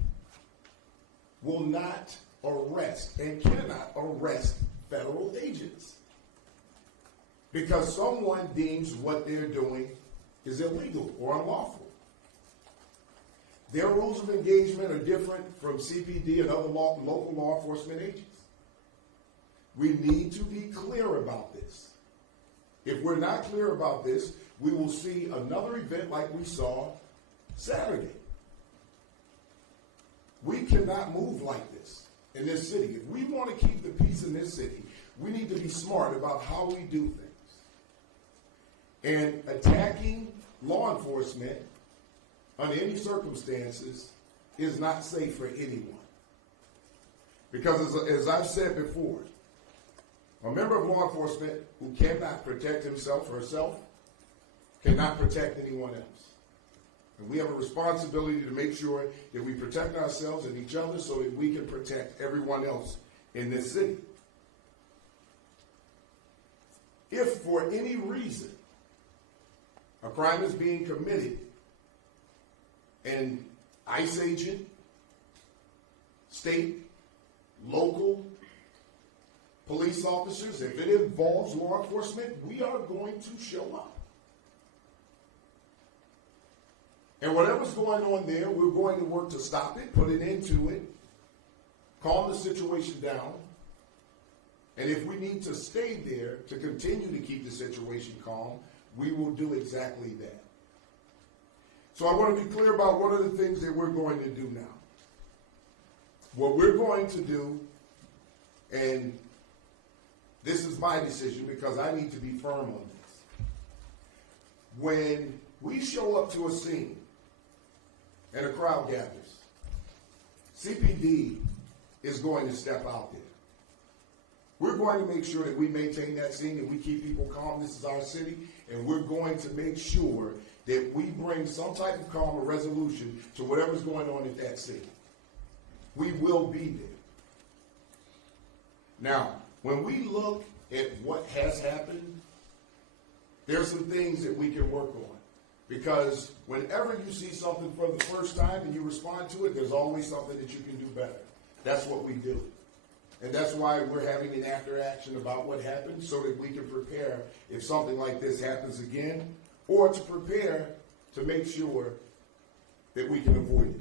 will not arrest and cannot arrest federal agents because someone deems what they're doing is illegal or unlawful. Their rules of engagement are different from CPD and other local law enforcement agents. We need to be clear about this. If we're not clear about this, we will see another event like we saw Saturday. We cannot move like this in this city. If we want to keep the peace in this city, we need to be smart about how we do things. And attacking law enforcement under any circumstances is not safe for anyone. Because as I've said before, a member of law enforcement who cannot protect himself or herself cannot protect anyone else. And we have a responsibility to make sure that we protect ourselves and each other so that we can protect everyone else in this city. If for any reason a crime is being committed and ICE agent, state, local, police officers, if it involves law enforcement, we are going to show up. And whatever's going on there, we're going to work to stop it, put an end to it, calm the situation down. And if we need to stay there to continue to keep the situation calm, we will do exactly that. So I want to be clear about what are the things that we're going to do now. What we're going to do, and this is my decision because I need to be firm on this. When we show up to a scene and a crowd gathers, CPD is going to step out there. We're going to make sure that we maintain that scene and we keep people calm. This is our city, and we're going to make sure that we bring some type of calm or resolution to whatever's going on at that scene. We will be there. Now, when we look at what has happened, there's some things that we can work on. Because whenever you see something for the first time and you respond to it, there's always something that you can do better. That's what we do. And that's why we're having an after action about what happened so that we can prepare if something like this happens again, or to prepare to make sure that we can avoid it.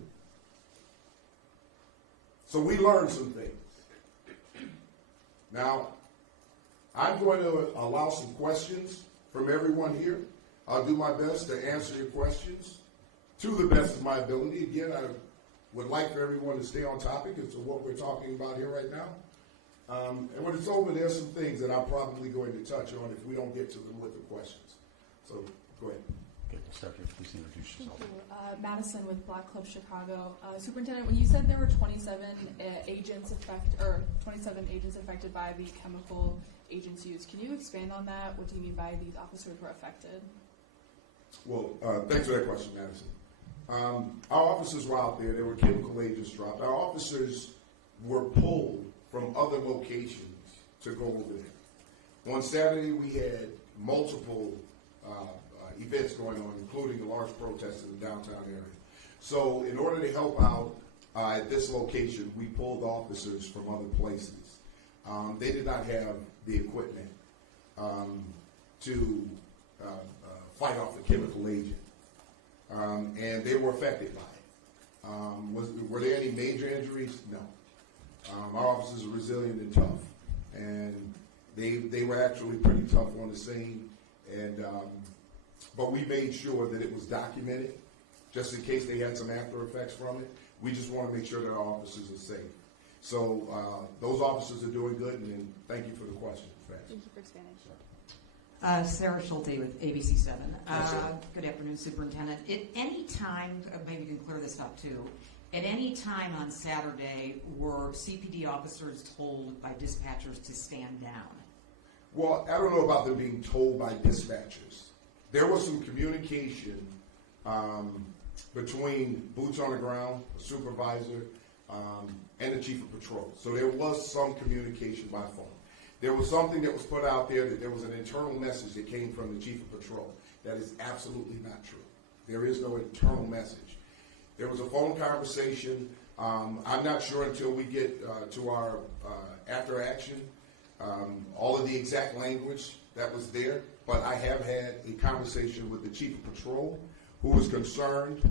So we learned some things. Now, I'm going to allow some questions from everyone here. I'll do my best to answer your questions to the best of my ability. Again, I would like for everyone to stay on topic as to what we're talking about here right now. And when it's over, there's some things that I'm probably going to touch on if we don't get to them with the questions. So go ahead. Okay, we'll start here. Please introduce yourself. Thank you. Madison with Black Club Chicago. Superintendent, when you said there were 27 agents affected by the chemical agents used, can you expand on that? What do you mean by these officers were affected? Well, thanks for that question, Madison. Our officers were out there. There were chemical agents dropped. Our officers were pulled from other locations to go over there. On Saturday, we had multiple events going on, including a large protest in the downtown area. So in order to help out at this location, we pulled officers from other places. They did not have the equipment to fight off a chemical agent, and they were affected by it. Were there any major injuries? No. Our officers are resilient and tough, and they were actually pretty tough on the scene. And but we made sure that it was documented, just in case they had some after effects from it. We just want to make sure that our officers are safe. So those officers are doing good, and thank you for the question. Thank you for expanding. Sarah Schulte with ABC7. Yes, good afternoon, Superintendent. At any time, maybe you can clear this up too, at any time on Saturday were CPD officers told by dispatchers to stand down? Well, I don't know about them being told by dispatchers. There was some communication between boots on the ground, a supervisor, and the chief of patrol. So there was some communication by phone. There was something that was put out there that there was an internal message that came from the chief of patrol. That is absolutely not true. There is no internal message. There was a phone conversation. I'm not sure until we get to our after action, all of the exact language that was there, but I have had a conversation with the chief of patrol who was concerned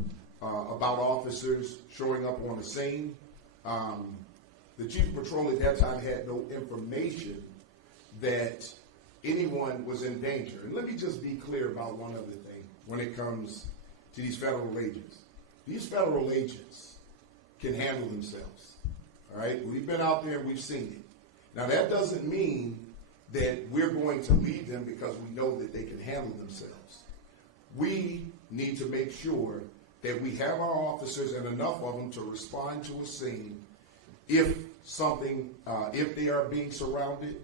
about officers showing up on the scene. The chief of patrol at that time had no information that anyone was in danger. And let me just be clear about one other thing when it comes to these federal agents. These federal agents can handle themselves. All right? We've been out there and we've seen it. Now, that doesn't mean that we're going to leave them because we know that they can handle themselves. We need to make sure that we have our officers and enough of them to respond to a scene if they are being surrounded.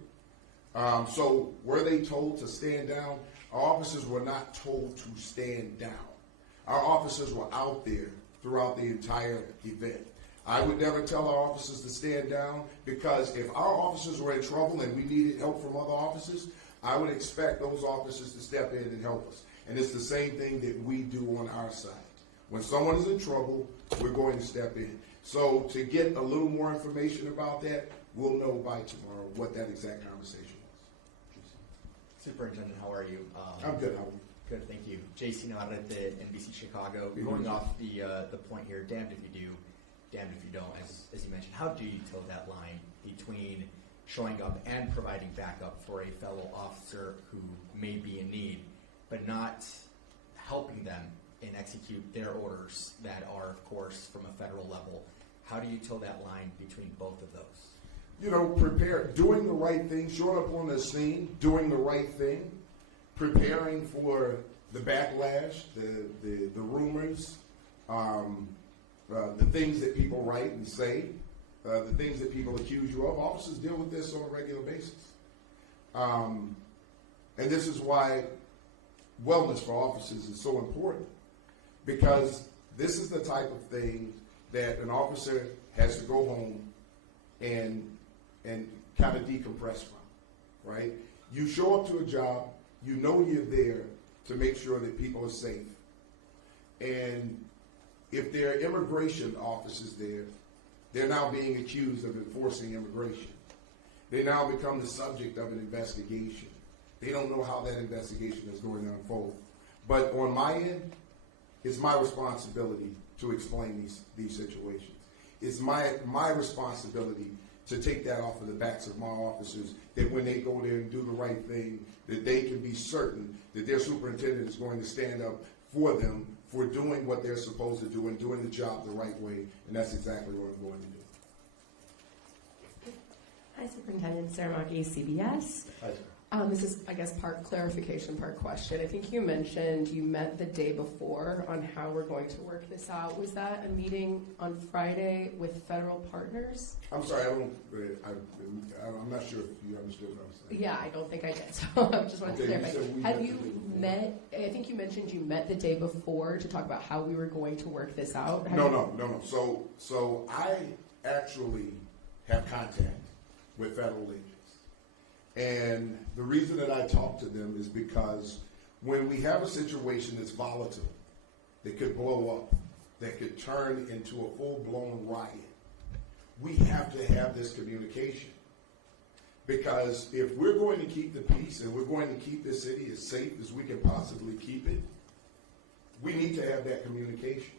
So were they told to stand down? Our officers were not told to stand down. Our officers were out there throughout the entire event. I would never tell our officers to stand down because if our officers were in trouble and we needed help from other officers, I would expect those officers to step in and help us. And it's the same thing that we do on our side. When someone is in trouble, we're going to step in. So to get a little more information about that, we'll know by tomorrow what that exact conversation was. Superintendent, how are you? I'm good. How are you? Good, thank you. JC Nod at the NBC Chicago. Going off the point here, damned if you do, damned if you don't, as you mentioned. How do you toe that line between showing up and providing backup for a fellow officer who may be in need, but not helping them and execute their orders that are, of course, from a federal level? How do you toe that line between both of those? You know, doing the right thing, showing up on the scene, doing the right thing, preparing for the backlash, the rumors, the things that people write and say, the things that people accuse you of. Officers deal with this on a regular basis. And this is why wellness for officers is so important, because this is the type of thing that an officer has to go home and kind of decompress from, right? You show up to a job, you know you're there to make sure that people are safe. And if there are immigration officers there, they're now being accused of enforcing immigration. They now become the subject of an investigation. They don't know how that investigation is going to unfold. But on my end, it's my responsibility to explain these situations. It's my responsibility to take that off of the backs of my officers, that when they go there and do the right thing, that they can be certain that their superintendent is going to stand up for them for doing what they're supposed to do and doing the job the right way, and that's exactly what I'm going to do. Hi, Superintendent Sarah Markey, CBS. Hi, sir. This is, I guess, part clarification, part question. I think you mentioned you met the day before on how we're going to work this out. Was that a meeting on Friday with federal partners? I'm sorry, I'm not sure if you understood what I was saying. Yeah, I don't think I did. So I just wanted to clarify. Have you met? I think you mentioned you met the day before to talk about how we were going to work this out. No. So I actually have contact with federal agents. And the reason that I talk to them is because when we have a situation that's volatile, that could blow up, that could turn into a full-blown riot, we have to have this communication. Because if we're going to keep the peace and we're going to keep this city as safe as we can possibly keep it, we need to have that communication.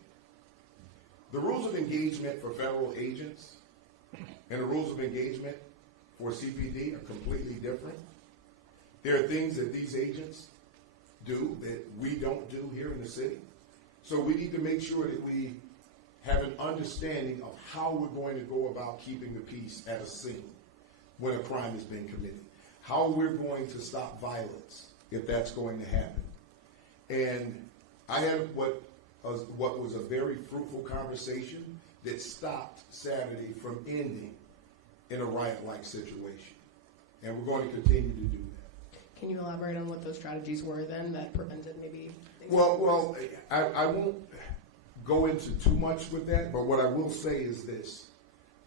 The rules of engagement for federal agents and the rules of engagement for CPD are completely different. There are things that these agents do that we don't do here in the city. So we need to make sure that we have an understanding of how we're going to go about keeping the peace at a scene when a crime has been committed. How we're going to stop violence if that's going to happen. And I had what was a very fruitful conversation that stopped Saturday from ending in a riot-like situation. And we're going to continue to do that. Can you elaborate on what those strategies were then that prevented maybe things? Well, I won't go into too much with that, but what I will say is this.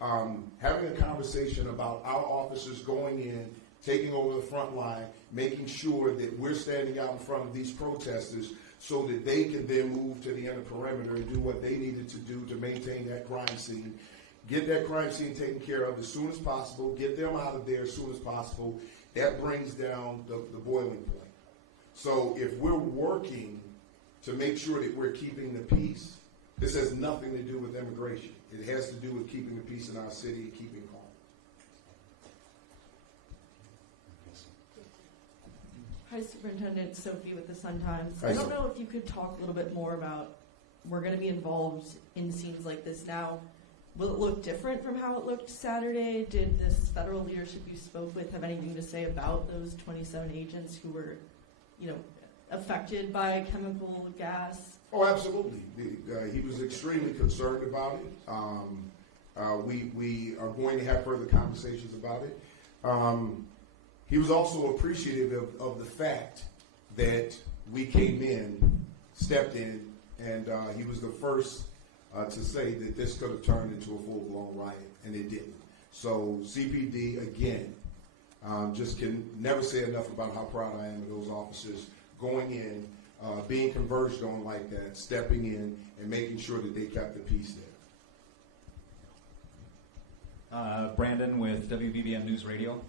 Having a conversation about our officers going in, taking over the front line, making sure that we're standing out in front of these protesters so that they can then move to the inner perimeter and do what they needed to do to maintain that crime scene. Get that crime scene taken care of as soon as possible. Get them out of there as soon as possible. That brings down the boiling point. So if we're working to make sure that we're keeping the peace, this has nothing to do with immigration. It has to do with keeping the peace in our city and keeping calm. Hi, Superintendent Sophie with the Sun-Times. Hi, I don't Sophie. know if you could talk a little bit more about, we're going to be involved in scenes like this now. Will it look different from how it looked Saturday? Did this federal leadership you spoke with have anything to say about those 27 agents who were, affected by chemical gas? Oh, absolutely. He was extremely concerned about it. We are going to have further conversations about it. He was also appreciative of the fact that we came in, stepped in, and he was the first to say that this could have turned into a full-blown riot, and it didn't. So CPD, again, just can never say enough about how proud I am of those officers going in, being converged on like that, stepping in, and making sure that they kept the peace there. Brandon with WBBM News Radio.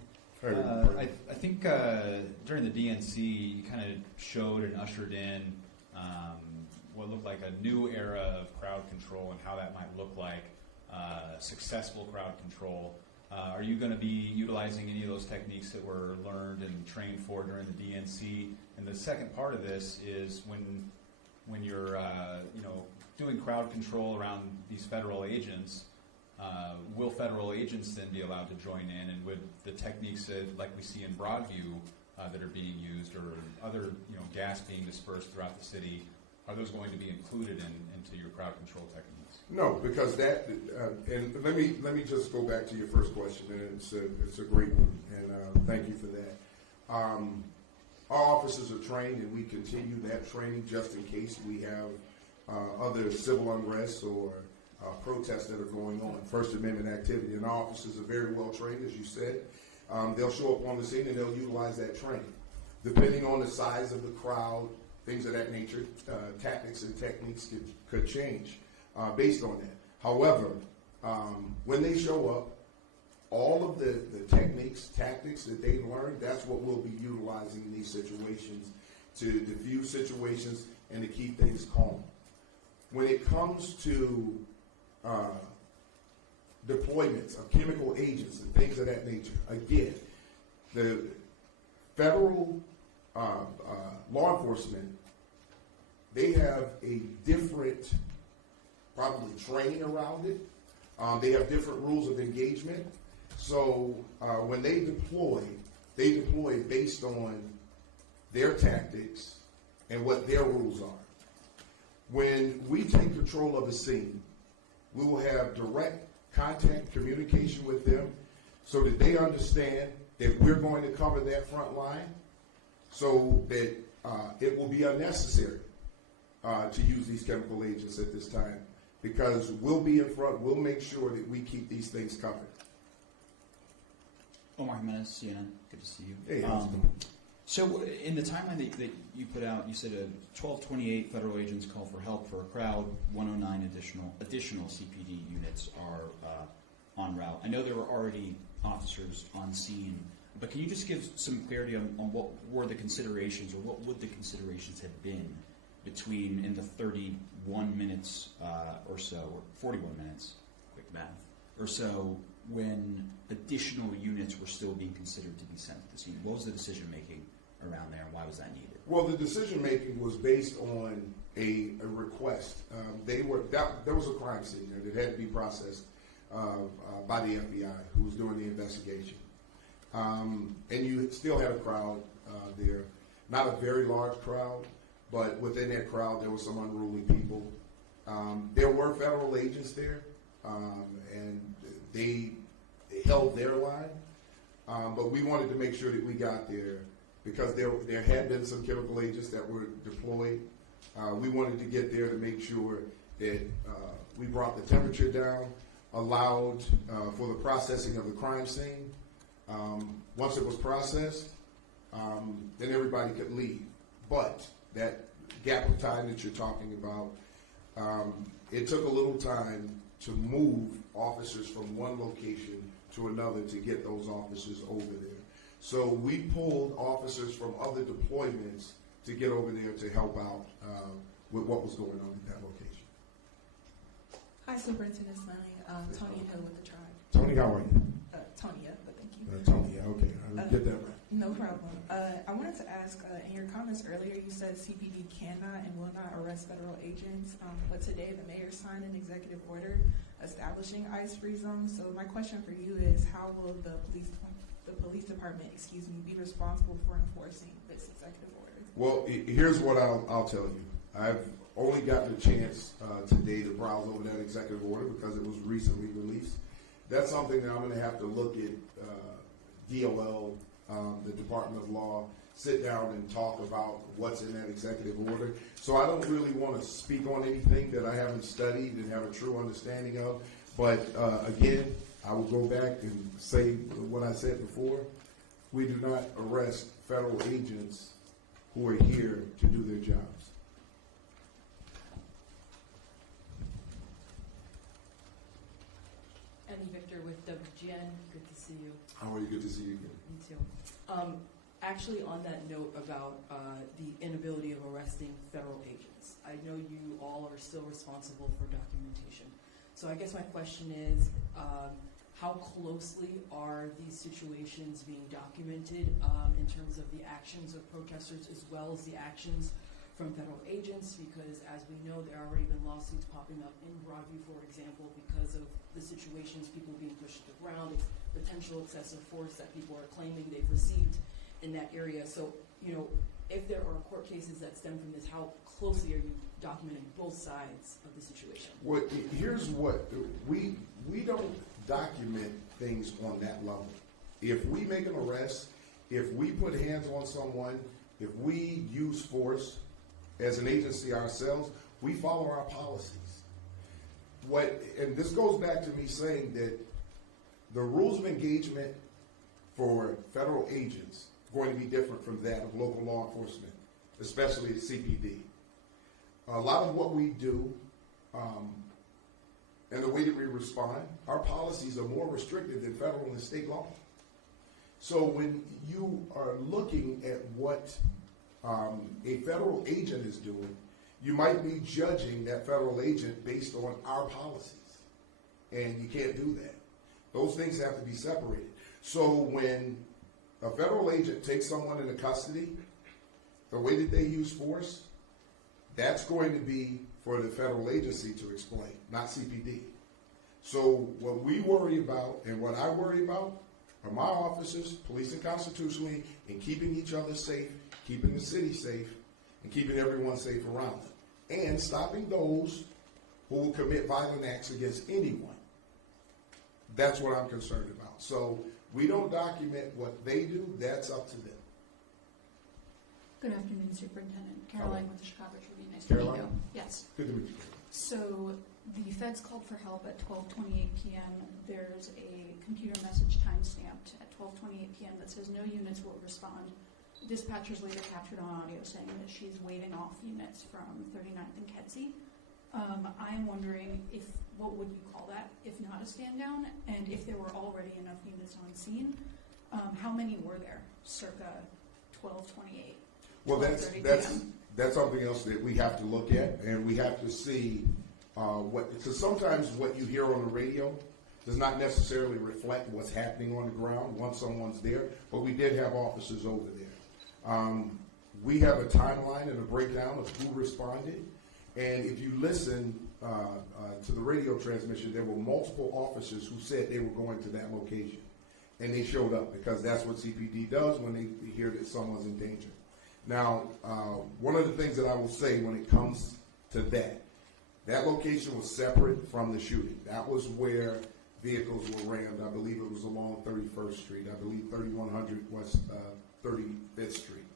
I think during the DNC, you kind of showed and ushered in what looked like a new era of crowd control and how that might look like successful crowd control. Are you going to be utilizing any of those techniques that were learned and trained for during the DNC? And the second part of this is when you're doing crowd control around these federal agents. Will federal agents then be allowed to join in, and would the techniques that, like we see in Broadview that are being used, or other gas being dispersed throughout the city, are those going to be included into your crowd control techniques? No, because that and let me just go back to your first question, and it's a great one, and thank you for that. Our officers are trained, and we continue that training just in case we have other civil unrest or protests that are going on, First Amendment activity, and our officers are very well trained, as you said. They'll show up on the scene and they'll utilize that training. Depending on the size of the crowd, things of that nature, tactics and techniques could change based on that. However, when they show up, all of the techniques, tactics that they've learned, that's what we'll be utilizing in these situations to diffuse situations and to keep things calm. When it comes to deployments of chemical agents and things of that nature, again, the federal law enforcement, they have a different probably training around it. They have different rules of engagement. So when they deploy based on their tactics and what their rules are. When we take control of a scene, we will have direct contact, communication with them so that they understand that we're going to cover that front line, so that it will be unnecessary to use these chemical agents at this time, because we'll be in front, we'll make sure that we keep these things covered. Omar Jimenez, CNN. Good to see you. Hey, so in the timeline that you put out, you said 1228 federal agents call for help for a crowd. 109 additional CPD units are en route. I know there were already officers on scene, but can you just give some clarity on what were the considerations, or what would the considerations have been between in the 31 minutes or so, or 41 minutes, quick math, or so, when additional units were still being considered to be sent to the scene? What was the decision making around there, and why was that needed? Well, the decision making was based on a request. There was a crime scene there that had to be processed by the FBI, who was doing the investigation, and you still had a crowd there, not a very large crowd, but within that crowd there were some unruly people. There were federal agents there, and they held their line, but we wanted to make sure that we got there because there had been some chemical agents that were deployed. We wanted to get there to make sure that we brought the temperature down, allowed for the processing of the crime scene. Once it was processed, then everybody could leave. But that gap of time that you're talking about, it took a little time to move officers from one location to another to get those officers over there. So we pulled officers from other deployments to get over there to help out with what was going on at that location. Hi, Superintendent Smiley. Tony Hill with the Tribe. Tony, how are you? Tonya, but thank you. Tony, okay. I get that right. No problem. I wanted to ask, in your comments earlier, you said CPD cannot and will not arrest federal agents, but today the mayor signed an executive order establishing ICE free zones. So my question for you is, how will the police department, be responsible for enforcing this executive order? Well, here's what I'll tell you. I've only gotten a chance today to browse over that executive order because it was recently released. That's something that I'm going to have to look at DOL, the Department of Law, sit down and talk about what's in that executive order. So I don't really want to speak on anything that I haven't studied and have a true understanding of. But again, I will go back and say what I said before. We do not arrest federal agents who are here to do their jobs. Annie Victor with WGN. Good to see you. How are you? Good to see you again. Me too. Actually, on that note about the inability of arresting federal agents, I know you all are still responsible for documentation. So I guess my question is, how closely are these situations being documented in terms of the actions of protesters as well as the actions from federal agents? Because as we know, there have already been lawsuits popping up in Broadview, for example, because of the situations, people being pushed to the ground, potential excessive force that people are claiming they've received in that area. So, if there are court cases that stem from this, how closely are you documenting both sides of the situation? Well, here's what we don't document things on that level. If we make an arrest, if we put hands on someone, if we use force as an agency ourselves, we follow our policies. And this goes back to me saying that the rules of engagement for federal agents are going to be different from that of local law enforcement, especially the CPD. A lot of what we do and the way that we respond, our policies are more restrictive than federal and state law. So when you are looking at what a federal agent is doing, you might be judging that federal agent based on our policies. And you can't do that. Those things have to be separated. So when a federal agent takes someone into custody, the way that they use force, that's going to be for the federal agency to explain, not CPD. So what we worry about and what I worry about are my officers policing constitutionally and keeping each other safe, keeping the city safe, and keeping everyone safe around them, and stopping those who will commit violent acts against anyone. That's what I'm concerned about. So we don't document what they do. That's up to them. Good afternoon, Superintendent. Karoline with the Chicago Tribune. Nice Caroline? to meet you. Yes. Good to meet you. So the feds called for help at 12:28 p.m. There's a computer message time stamped at 12:28 p.m. that says no units will respond. Dispatchers later captured on audio saying that she's waving off units from 39th and Kedzie. I am wondering what would you call that, if not a stand down, and if there were already enough units on scene, how many were there circa 12:28? Well, that's something else that we have to look at, and we have to see because sometimes what you hear on the radio does not necessarily reflect what's happening on the ground once someone's there, but we did have officers over there. We have a timeline and a breakdown of who responded, and if you listen to the radio transmission, there were multiple officers who said they were going to that location, and they showed up because that's what CPD does when they hear that someone's in danger. Now, one of the things that I will say when it comes to that location was separate from the shooting. That was where vehicles were rammed. I believe it was along 31st Street. I believe 3100 West 35th Street.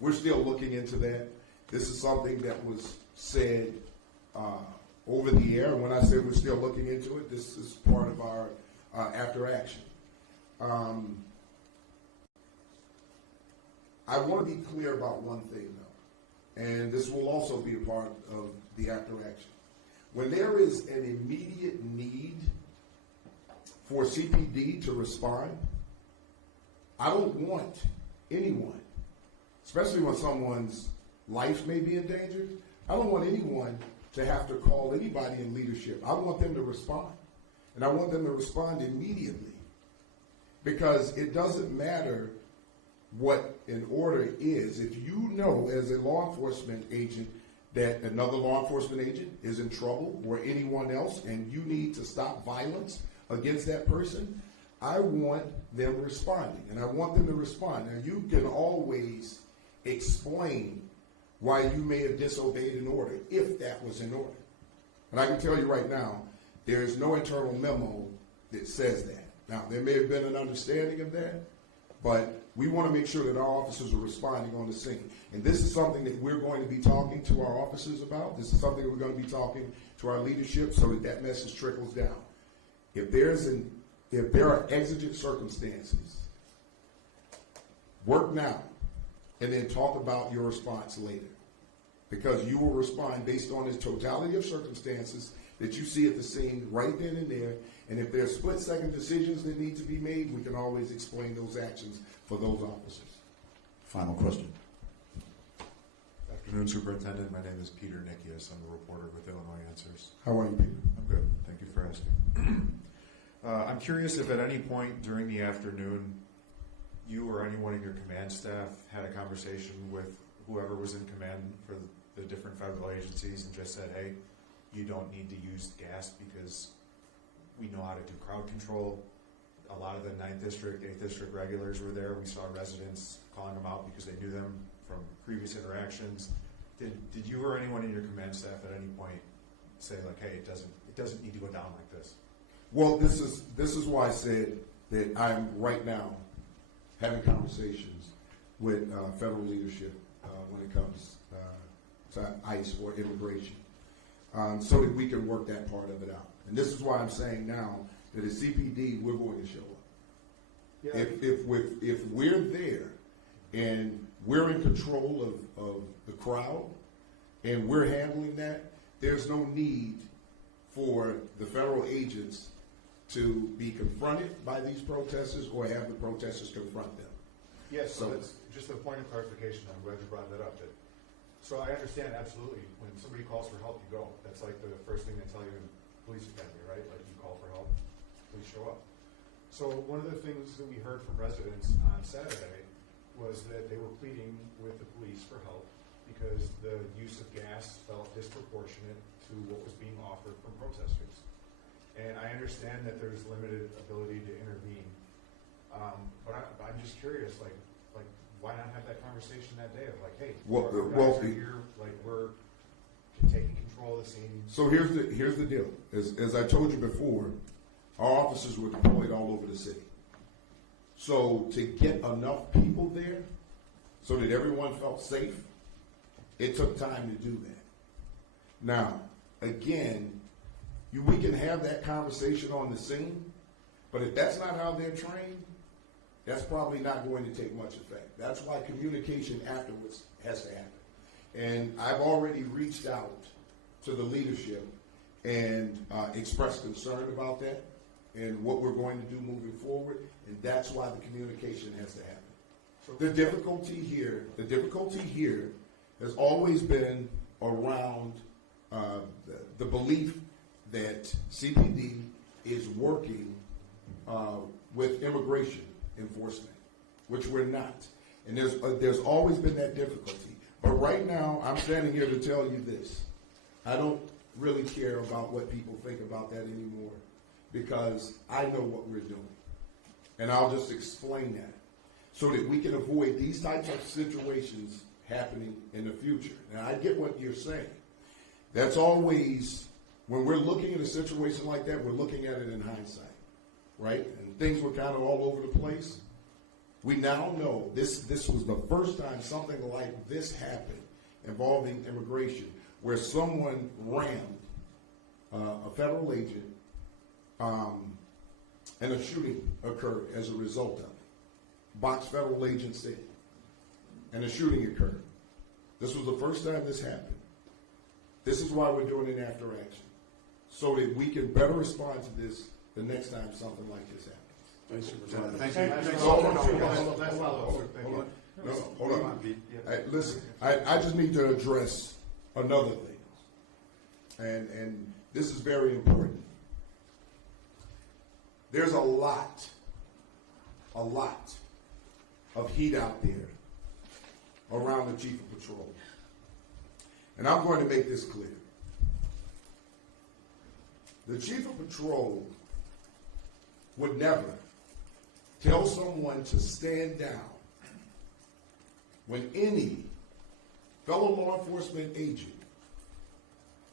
We're still looking into that. This is something that was said over the air. And when I say we're still looking into it, this is part of our after action. I want to be clear about one thing, though, and this will also be a part of the after action. When there is an immediate need for CPD to respond, I don't want anyone, especially when someone's life may be in danger, I don't want anyone to have to call anybody in leadership. I want them to respond, and I want them to respond immediately, because it doesn't matter what an order is. If you know as a law enforcement agent that another law enforcement agent is in trouble or anyone else and you need to stop violence against that person, I want them responding, and I want them to respond. Now, you can always explain why you may have disobeyed an order if that was an order. And I can tell you right now, there is no internal memo that says that. Now, there may have been an understanding of that, but we want to make sure that our officers are responding on the scene. And this is something that we're going to be talking to our officers about. This is something that we're going to be talking to our leadership so that that message trickles down. If there are exigent circumstances, work now and then talk about your response later. Because you will respond based on the totality of circumstances that you see at the scene right then and there. And if there are split-second decisions that need to be made, we can always explain those actions for those officers. Final question. Afternoon, Superintendent. My name is Peter Nikias. I'm a reporter with Illinois Answers. How are you, Peter? I'm good. Thank you for asking. I'm curious if at any point during the afternoon you or anyone in your command staff had a conversation with whoever was in command for the different federal agencies and just said, hey, you don't need to use gas because we know how to do crowd control. A lot of the 9th District, 8th District regulars were there. We saw residents calling them out because they knew them from previous interactions. Did you or anyone in your command staff at any point say like, hey, it doesn't need to go down like this? Well, this is why I said that I'm right now having conversations with federal leadership when it comes to ICE or immigration, so that we can work that part of it out. And this is why I'm saying now that as CPD, we're going to show up. Yeah. If we're there and we're in control of the crowd and we're handling that, there's no need for the federal agents to be confronted by these protesters or have the protesters confront them. Yes, so that's just a point of clarification. I'm glad you brought that up. So I understand absolutely when somebody calls for help, you go. That's like the first thing they tell you in police academy, right? Like you call for help, please show up. So one of the things that we heard from residents on Saturday was that they were pleading with the police for help because the use of gas felt disproportionate to what was being offered from protesters. And I understand that there's limited ability to intervene, but I'm just curious, like why not have that conversation that day of like, hey, guys are here, like we're taking control of the scene. So here's the deal. As I told you before, our officers were deployed all over the city. So to get enough people there so that everyone felt safe, it took time to do that. Now, again, we can have that conversation on the scene, But if that's not how they're trained, that's probably not going to take much effect. That's why communication afterwards has to happen. And I've already reached out to the leadership and expressed concern about that and what we're going to do moving forward, and that's why the communication has to happen. The difficulty here has always been around the belief that CPD is working with immigration enforcement, which we're not. And there's always been that difficulty. But right now, I'm standing here to tell you this. I don't really care about what people think about that anymore, because I know what we're doing. And I'll just explain that so that we can avoid these types of situations happening in the future. Now, I get what you're saying. That's always, when we're looking at a situation like that, we're looking at it in hindsight, right? And things were kind of all over the place. We now know this was the first time something like this happened involving immigration, where someone rammed a federal agent and a shooting occurred as a result of it. Box federal agent said, and a shooting occurred. This was the first time this happened. This is why we're doing an after action, so that we can better respond to this the next time something like this happens. Thanks, Superintendent. Thank you. Hold on. Listen, I just need to address another thing, and this is very important. There's a lot of heat out there around the Chief of Patrol. And I'm going to make this clear. The Chief of Patrol would never tell someone to stand down when any fellow law enforcement agent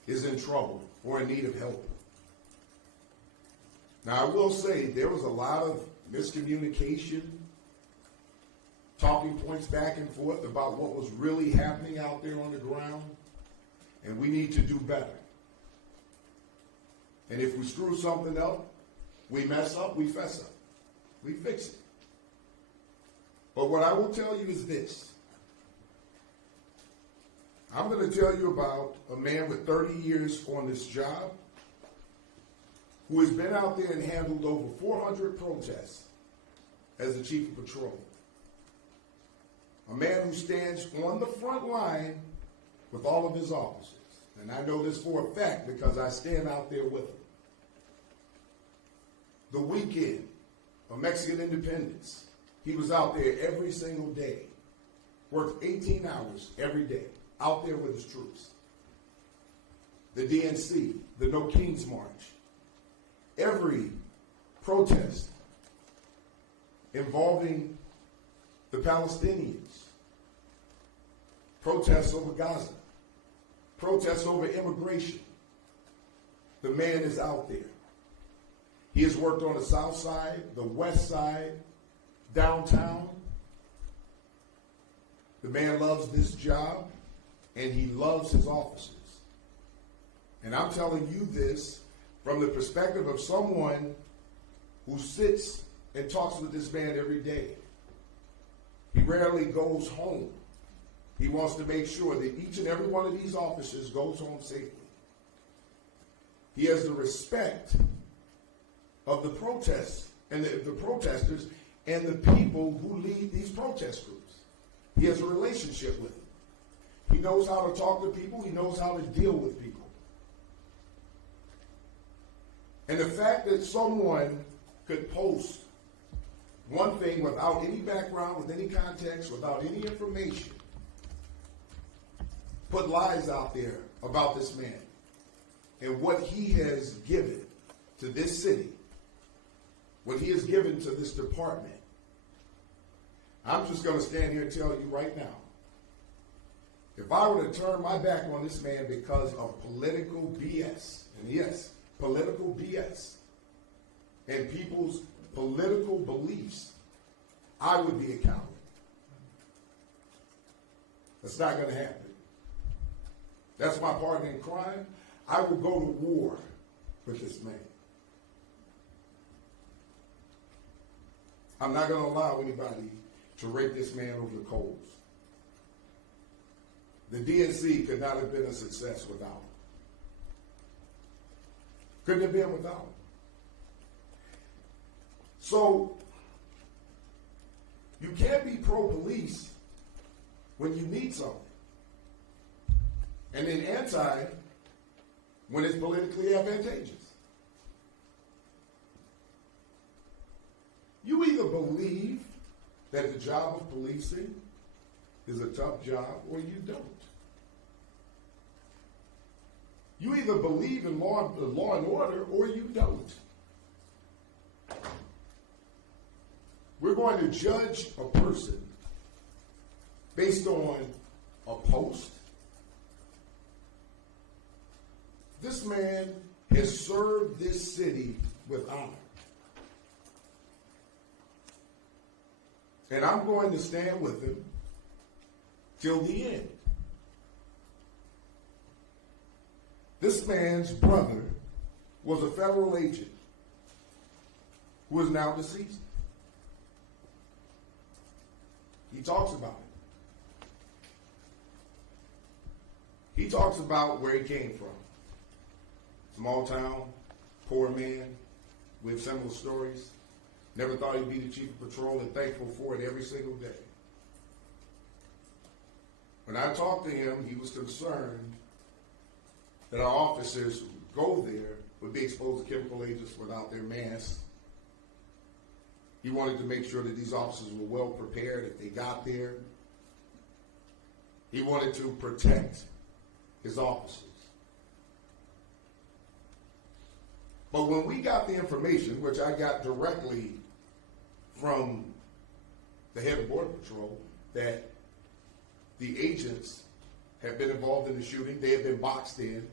is in trouble or in need of help. Now, I will say there was a lot of miscommunication, talking points back and forth about what was really happening out there on the ground, and we need to do better. And if we screw something up, we mess up, we fess up. We fix it. But what I will tell you is this. I'm going to tell you about a man with 30 years on this job who has been out there and handled over 400 protests as the Chief of Patrol. A man who stands on the front line with all of his officers. And I know this for a fact because I stand out there with them. The weekend of Mexican independence, he was out there every single day, worked 18 hours every day, out there with his troops. The DNC, the No Kings March, every protest involving the Palestinians, protests over Gaza, protests over immigration. The man is out there. He has worked on the south side, the west side, downtown. The man loves this job, and he loves his officers. And I'm telling you this from the perspective of someone who sits and talks with this man every day. He rarely goes home. He wants to make sure that each and every one of these officers goes home safely. He has the respect of the protests and the protesters and the people who lead these protest groups. He has a relationship with them. He knows how to talk to people. He knows how to deal with people. And the fact that someone could post one thing without any background, with any context, without any information, put lies out there about this man and what he has given to this city, what he has given to this department. I'm just going to stand here and tell you right now, if I were to turn my back on this man because of political BS, and yes, political BS, and people's political beliefs, I would be a coward. That's not going to happen. That's my partner in crime. I will go to war with this man. I'm not going to allow anybody to rake this man over the coals. The DNC could not have been a success without him. Couldn't have been without him. So, you can't be pro-police when you need something. And then anti when it's politically advantageous. You either believe that the job of policing is a tough job or you don't. You either believe in law and order or you don't. We're going to judge a person based on a post. This man has served this city with honor. And I'm going to stand with him till the end. This man's brother was a federal agent who is now deceased. He talks about it. He talks about where he came from. Small town, poor man. We have similar stories. Never thought he'd be the chief of patrol and thankful for it every single day. When I talked to him, he was concerned that our officers who go there would be exposed to chemical agents without their masks. He wanted to make sure that these officers were well prepared if they got there. He wanted to protect his officers. But when we got the information, which I got directly from the head of Border Patrol, that the agents have been involved in the shooting, they have been boxed in.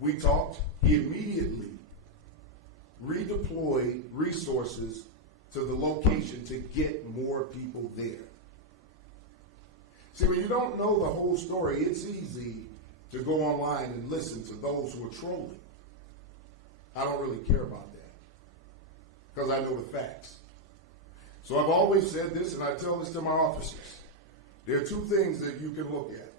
We talked. He immediately redeployed resources to the location to get more people there. See, when you don't know the whole story, it's easy to go online and listen to those who are trolling. I don't really care about that because I know the facts. So I've always said this, and I tell this to my officers. There are two things that you can look at.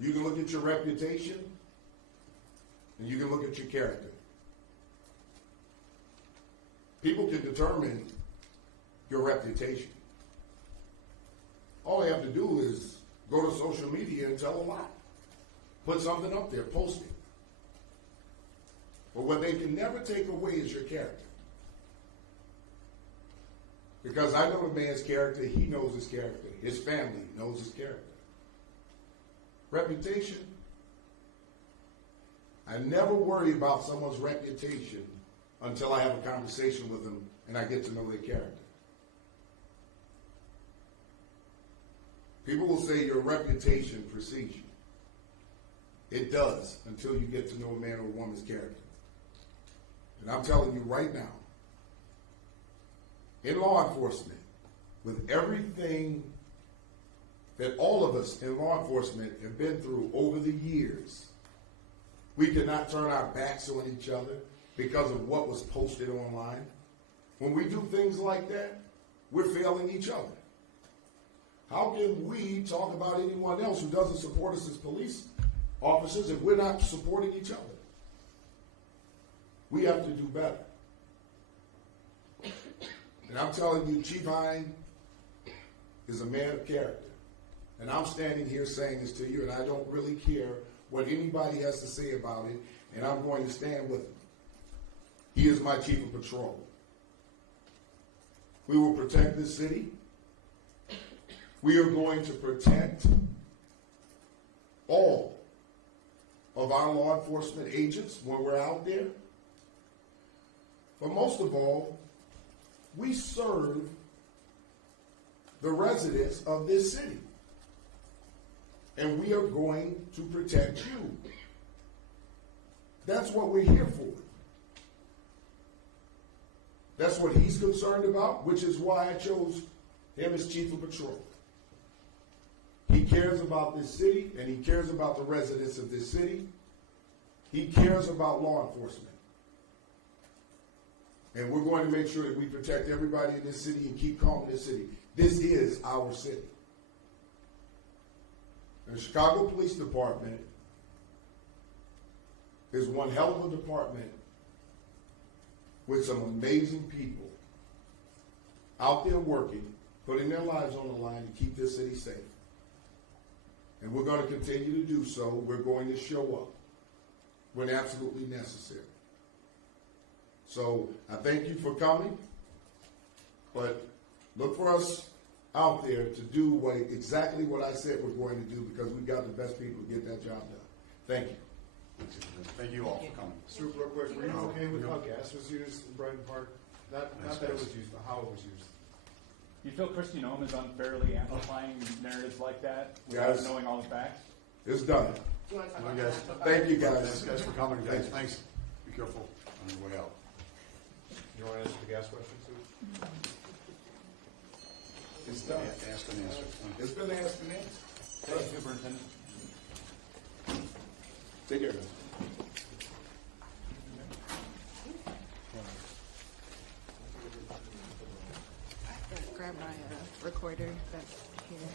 You can look at your reputation, and you can look at your character. People can determine your reputation. All they have to do is go to social media and tell a lie. Put something up there, post it. But what they can never take away is your character. Because I know a man's character, he knows his character. His family knows his character. Reputation, I never worry about someone's reputation until I have a conversation with them and I get to know their character. People will say your reputation precedes you. It does until you get to know a man or a woman's character. And I'm telling you right now, in law enforcement, with everything that all of us in law enforcement have been through over the years, we cannot turn our backs on each other because of what was posted online. When we do things like that, we're failing each other. How can we talk about anyone else who doesn't support us as police officers if we're not supporting each other? We have to do better. And I'm telling you, Chief Hine is a man of character. And I'm standing here saying this to you, and I don't really care what anybody has to say about it, and I'm going to stand with him. He is my chief of patrol. We will protect this city. We are going to protect all of our law enforcement agents when we're out there. But most of all, we serve the residents of this city. And we are going to protect you. That's what we're here for. That's what he's concerned about, which is why I chose him as chief of patrol. He cares about this city, and he cares about the residents of this city. He cares about law enforcement. And we're going to make sure that we protect everybody in this city and keep calm in this city. This is our city. The Chicago Police Department is one hell of a department with some amazing people out there working, putting their lives on the line to keep this city safe. And we're going to continue to do so. We're going to show up when absolutely necessary. So I thank you for coming, but look for us out there to do exactly what I said we're going to do, because we've got the best people to get that job done. Thank you. Thank you all for coming. Super real quick, were you okay with how gas was used in Brighton Park? Not that it was used, but how it was used. You feel Christian Ohm is unfairly amplifying narratives like that without Guys, knowing all the facts? It's done. Thank you, guys. Thanks, guys, for coming, guys. Thanks. Be careful on your way out. You want to answer the gas question too? It's done. Asked and answered. It's been asked and answered. Thank you, Superintendent. Take care, guys. Grab my recorder back here.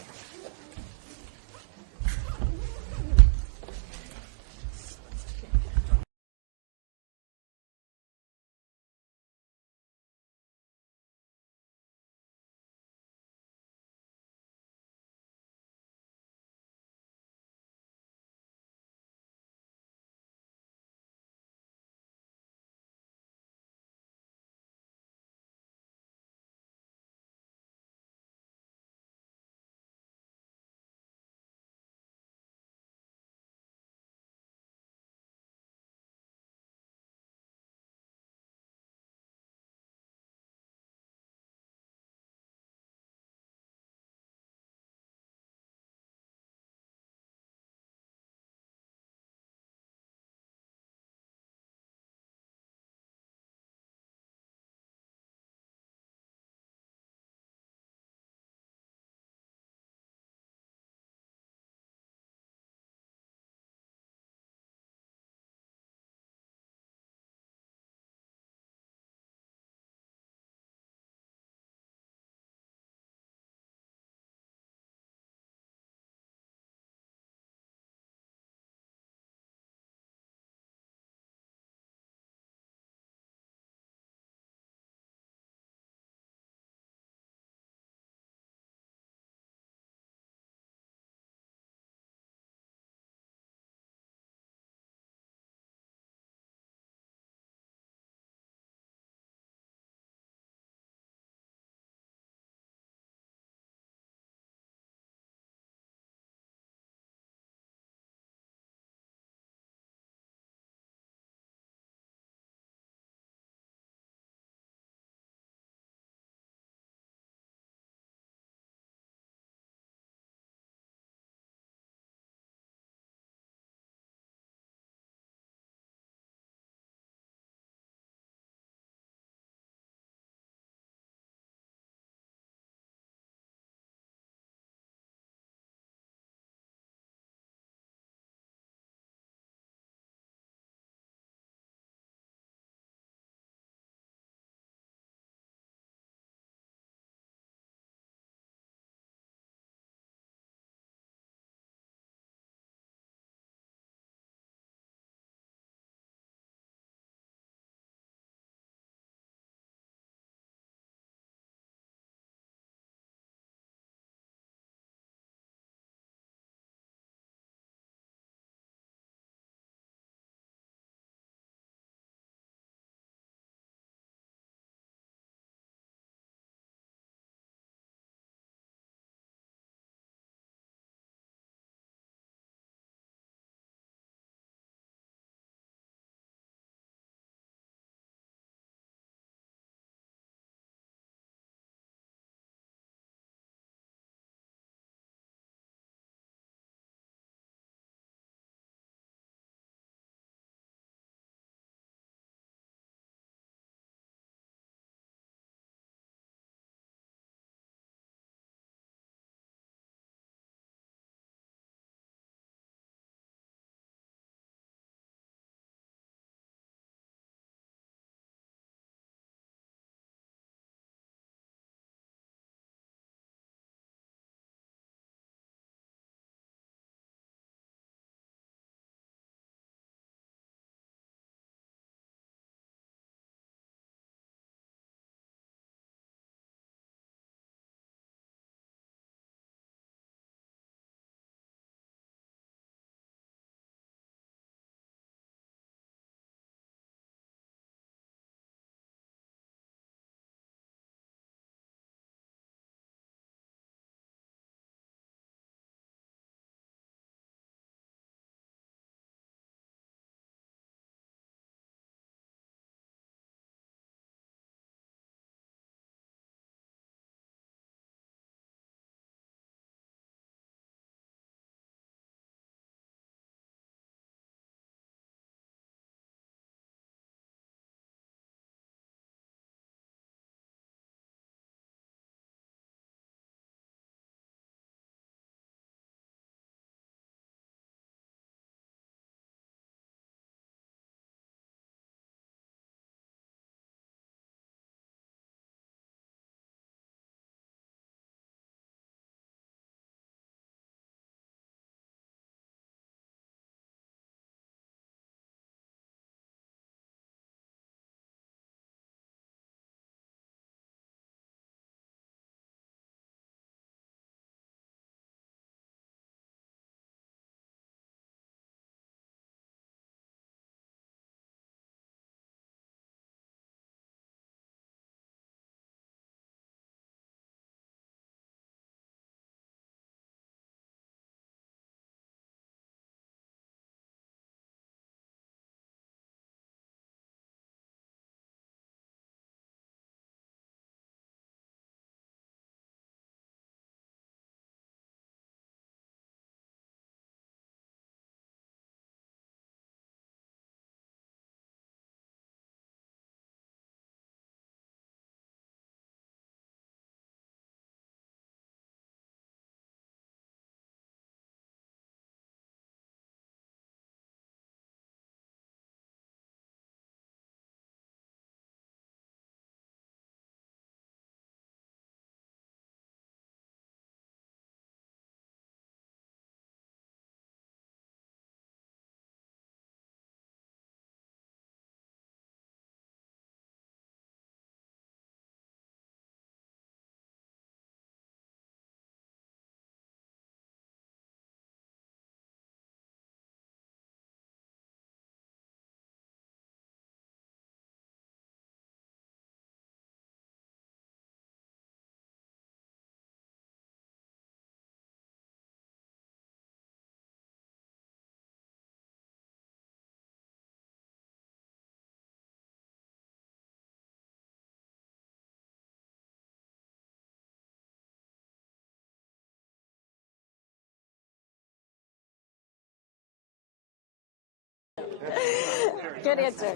Good answer.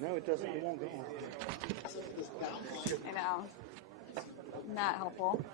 No, it doesn't. It won't go. I know. Not helpful.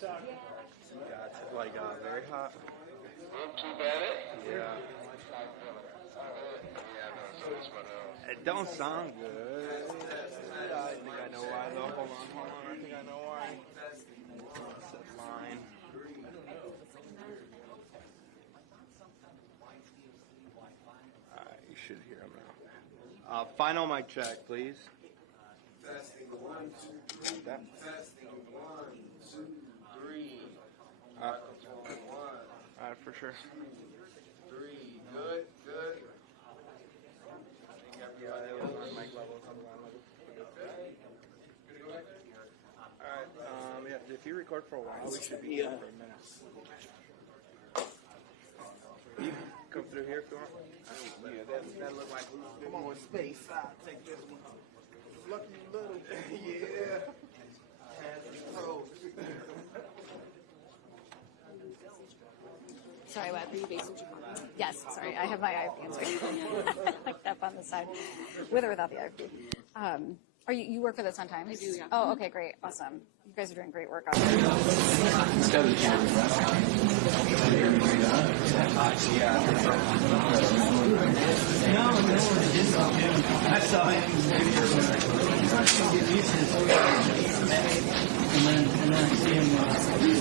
Yeah, it's like very hot. Yeah. It don't sound good. I think I know why though. Hold on. I think I know why. Set line. Alright, you should hear him now. Final mic check, please. Testing 1, 2, 3. Testing 1, 2, 3. Alright, for sure. 2, 3. Good, good. I think everybody on mic level. Alright, yeah, if you record for a while, we should be here for a minute. You can come through here if you want. Yeah, that look like come on, space. I'll take this one. Lucky little. Yeah. Sorry, what? Yes, sorry. I have my IFP answer. Like up on the side. With or without the IFP. Are you work for the Sun-Times? I do, yeah. Oh, okay, great. Awesome. You guys are doing great work on it. I saw him. And then I see him.